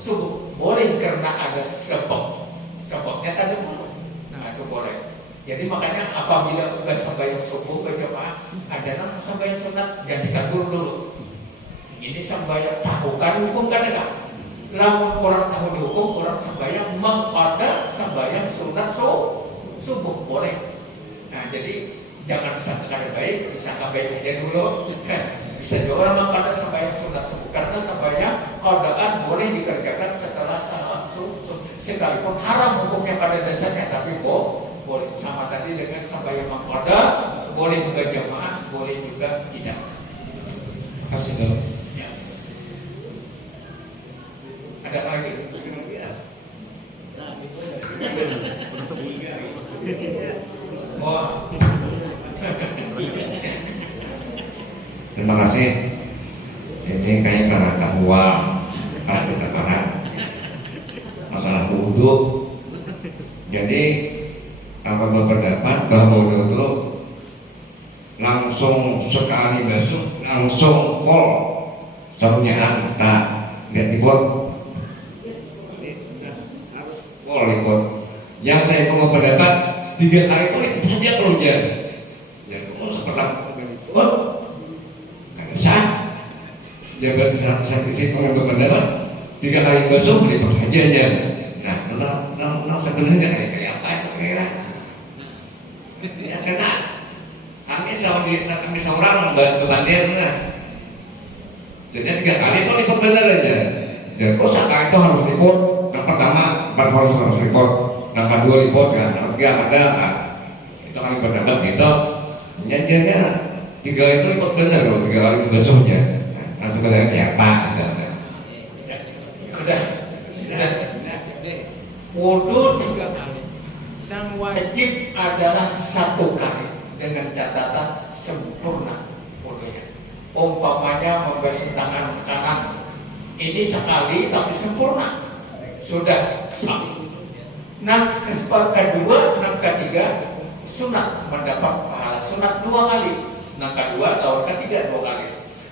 subuh. Boleh karena ada sebabnya tadi dulu. Nah itu boleh. Jadi makanya apabila udah sembahyang subuh berjamaah, ada nama sembahyang sunat gantikan dulu. Ini sembahyang tahu kan hukum kan ada. Lamun orang tahu dihukum, orang sembahyang mengqadha sembahyang sunat subuh boleh. Nah jadi jangan disangka baik, disangka baik aja dulu. Bisa juga orang mengqadha sembahyang sunat subuh, karena sembahyang qadhaan boleh dikerjakan setelah salat subuh, sekalipun haram hukumnya pada dasarnya, tapi boleh. Sama tadi dengan sembahyang mengqadha, boleh juga jamaah, boleh juga tidak. Terima kasih Dok. Ada lagi? Oh. Terima kasih. Ini kayak karena takwa, karena ketekanan masalah wudhu. Jadi apa berpendapat bahwa wudhu itu langsung sekali basuh langsung kol sabunnya tak nggak dibuat. Ikut. Yang saya mau pendapat 3 kali itu saja kalau jadi seperti ikut karena sah jabat saya pikir mau berpendapat 3 kali basuh ikut saja aja. Nah sebenarnya kayak apa itu kira ya karena kami seorang kebandir jadi 3 kali itu ikut benar aja dan rusak itu harus ikut. Yang pertama 4 harus report, yang kedua report kan, yang ketiga ada itu kami berpendapat gitu. Janjiannya 3 itu report benar loh, 3 kali basuhnya. Nah sebenarnya kayak apa? Sudah. Wudu 3 kali dan wajib adalah 1 kali dengan catatan sempurna wudunya. Umpamanya membasuh tangan kanan, ini sekali tapi sempurna. sudah. Nah, kedua, nah ketiga sunat mendapat pahala sunat 2 kali. Nah kedua tahun ketiga 2 kali.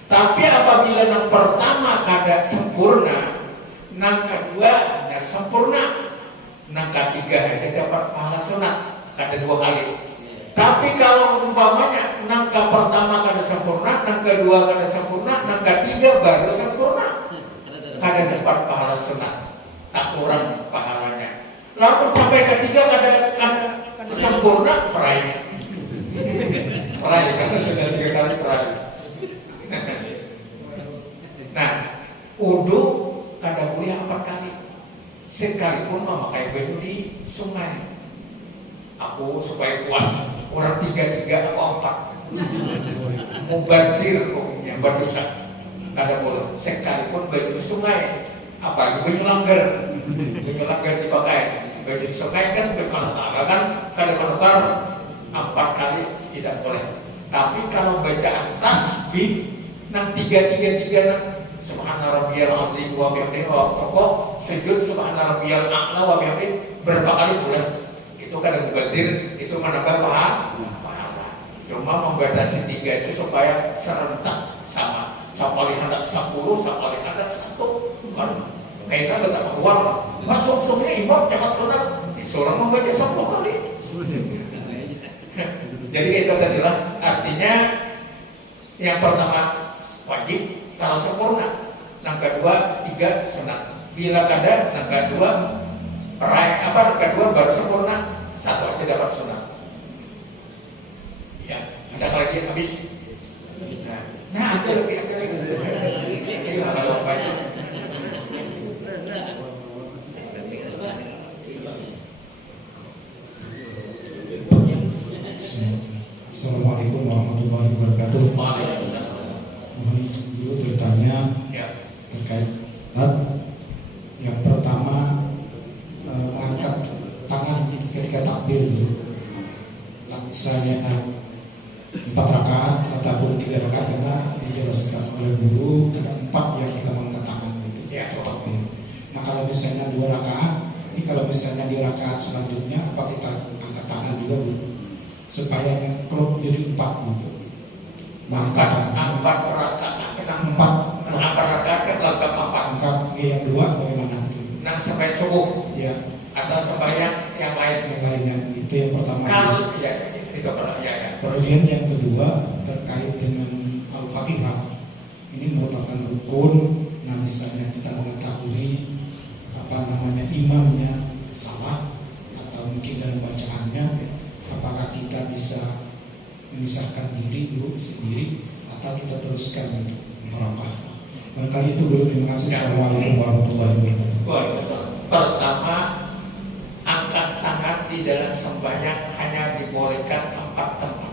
Tapi apabila yang pertama kada sempurna, yang kedua ada sempurna, yang ketiga aja dapat pahala sunat kada 2 kali. Tapi kalau umpamanya yang pertama kada sempurna, yang kedua kada sempurna, yang ketiga baru sempurna, kada dapat pahala sunat, tak kurang pahalanya. Lalu sampai ketiga kada sempurna, peraih karena sudah 3 kali peraih. Nah, wudu kada boleh 4 kali. Sekalipun memakai baju di sungai. Aku supaya puas, orang 3 aku 4. Mubazir yang berdosa. Kada boleh. Sekalipun baju di sungai, apalagi baju langgar dipakai. Baju di sungai kan bermanfaat kan, kada menukar 4 kali tidak boleh. Tapi kalau bacaan tasbih nang 3 nang subhana rabbiyal azim wa bihamdihi wa sujud subhana rabbiyal a'la wa bihamdihi berapa kali boleh. Itu kada mubazir, itu menambah pahala. Cuma membatasi 3 itu supaya serentak sama. Sapali hendak 10, sapali hendak 1. Kan kita tetap keluar. Masuk semuanya imam cepat benar. Seorang membaca 10 kali. Jadi itu adalah artinya yang pertama wajib kalau sempurna, yang kedua 3 sunat. Bila kada, yang kedua yang kedua baru sempurna, 1 aja dapat sunat. Ya, ada lagi habis. Nah, ada lagi. Ini hal banyak. Assalamualaikum warahmatullahi wabarakatuh. Mohon dulu bertanya terkait yang pertama mengangkat tangan ketika takbir dulu. Misalnya 4 rakaat ataupun 3 rakaat karena dijelaskan oleh guru ada 4 yang kita mengangkat tangan itu takbir. Nah kalau misalnya 2 rakaat, ini kalau misalnya di rakaat selanjutnya apa kita angkat tangan juga Bu? Supaya yang klub jadi 4 gitu. Angkat 4 rakaat kan langkah 4. Angkat yang 2 bagaimana itu? Nang sampai subuh. Ya. Atau sembahyang yang lain. Yang lainnya itu yang pertama. Kalau ya itu ya. Kemudian yang kedua terkait dengan Al-Fatihah. Ini merupakan rukun. Nah misalnya kita mengetahui imamnya salah atau mungkin dalam bacaannya, apakah kita bisa memisahkan diri dulu sendiri atau kita teruskan untuk merapah. Barangkali itu dulu. Terima kasih. Assalamualaikum warahmatullahi wabarakatuh. Pertama, angkat tangan di dalam sembahyang hanya dibolehkan 4 tempat.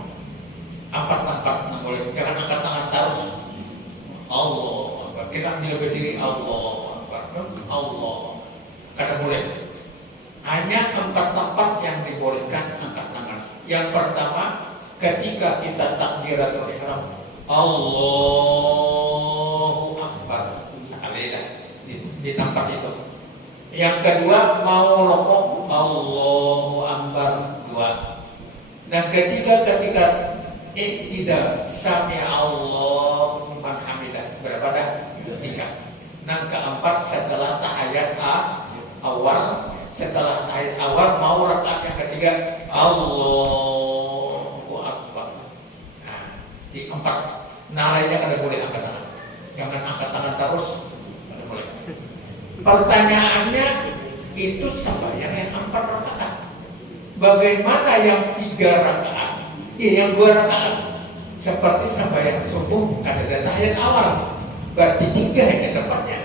4 tempat boleh. Jangan angkat tangan terus. Allah, kita ambil berdiri Allah, Allah. Kada boleh. Hanya 4 tempat yang dibolehkan angkat tangan. Yang pertama, ketika kita takbiratul ihram, Allahu Akbar, sekali dah di tempat itu. Yang kedua, mau rokok, Allahu Akbar 2. Dan ketiga, ketika tidak sami Allahu liman hamidah, berapa dah? 3. Dan keempat, setelah tahiyat awal, setelah tahiyat awal mau rakaat yang ketiga, Allahu Akbar. Nah, di 4. Nah, lainnya kada boleh angkat tangan. Jangan angkat tangan terus, kada boleh. Pertanyaannya, itu sembahyang yang 4 rakaat. Bagaimana yang 3 rakaat? Yang 2 rakaat. Seperti sembahyang subuh, kada ada tahiyat awal. Berarti 3 aja tempatnya.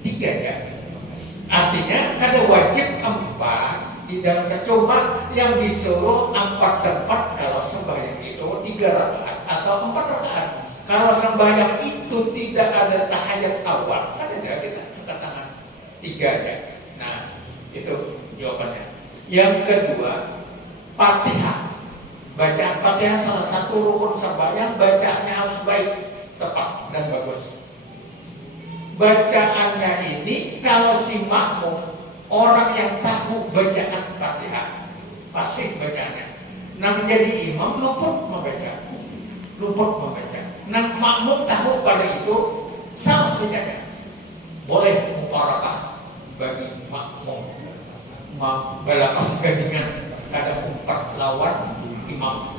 3 aja. Artinya kada wajib 4 di dalam cuma yang disuruh 4 tempat kalau sembahyang itu 3 rakaat atau 4 rakaat. Kalau sembahyang itu tidak ada tahiyat awal, kan ada kita angkat tangan 3 aja. Nah, itu jawabannya. Yang kedua, Fatihah. Bacaan Fatihah salah satu rukun sembahyang, bacaannya harus baik, tepat dan bagus. Bacaannya ini kalau si makmum Orang yang tahu bacaan Fatihah, fasih bacaannya. Nah menjadi imam luput membaca. Nah makmum tahu pada itu salah bacanya. Boleh mubarakah bagi makmum. Balapas gandingan ada 4 lawan imam.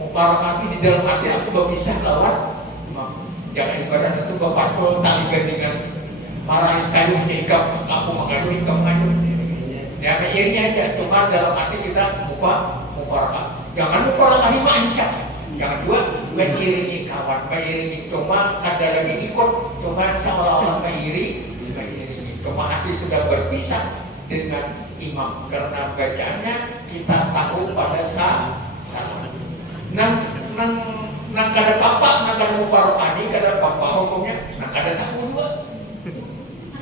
Mubarakah di dalam hati aku berpisah lawan imam. Jangan ibadah itu berpacul tali gandingan. Marahin kayu hingga aku mengayu hingga mengayu. Ya akhirnya aja, cuma dalam hati kita mubarakah. Jangan mubarakah ini mancap. Jangan juga mengiringi kawan, mengiringi. Cuma ada lagi ikut, cuma seolah-olah mengiringi. Cuma hati sudah berpisah dengan imam karena bacaannya kita tahu pada salah. Nang kada bapak, nang kada mubarakah ini kada bapak hukumnya, nang kada tahu juga.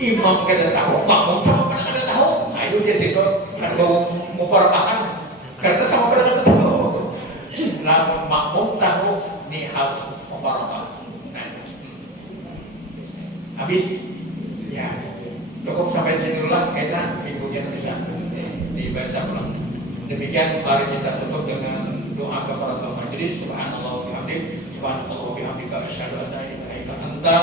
Imam kada tahu, makmum sama kada tahu. Ayo dia situ kada mubarakahkan karena sama kada tahu. Nah makmum tahu nih harus mubarakah. Habis ya cukup sampai sini dulu kita ibunya bisa dibaca ulang. Demikian mari kita tutup dengan doa kepada majelis. Subhanallah wa bihamdihi, subhanallah wa bihamdika, asyhadu an la ilaha illa anta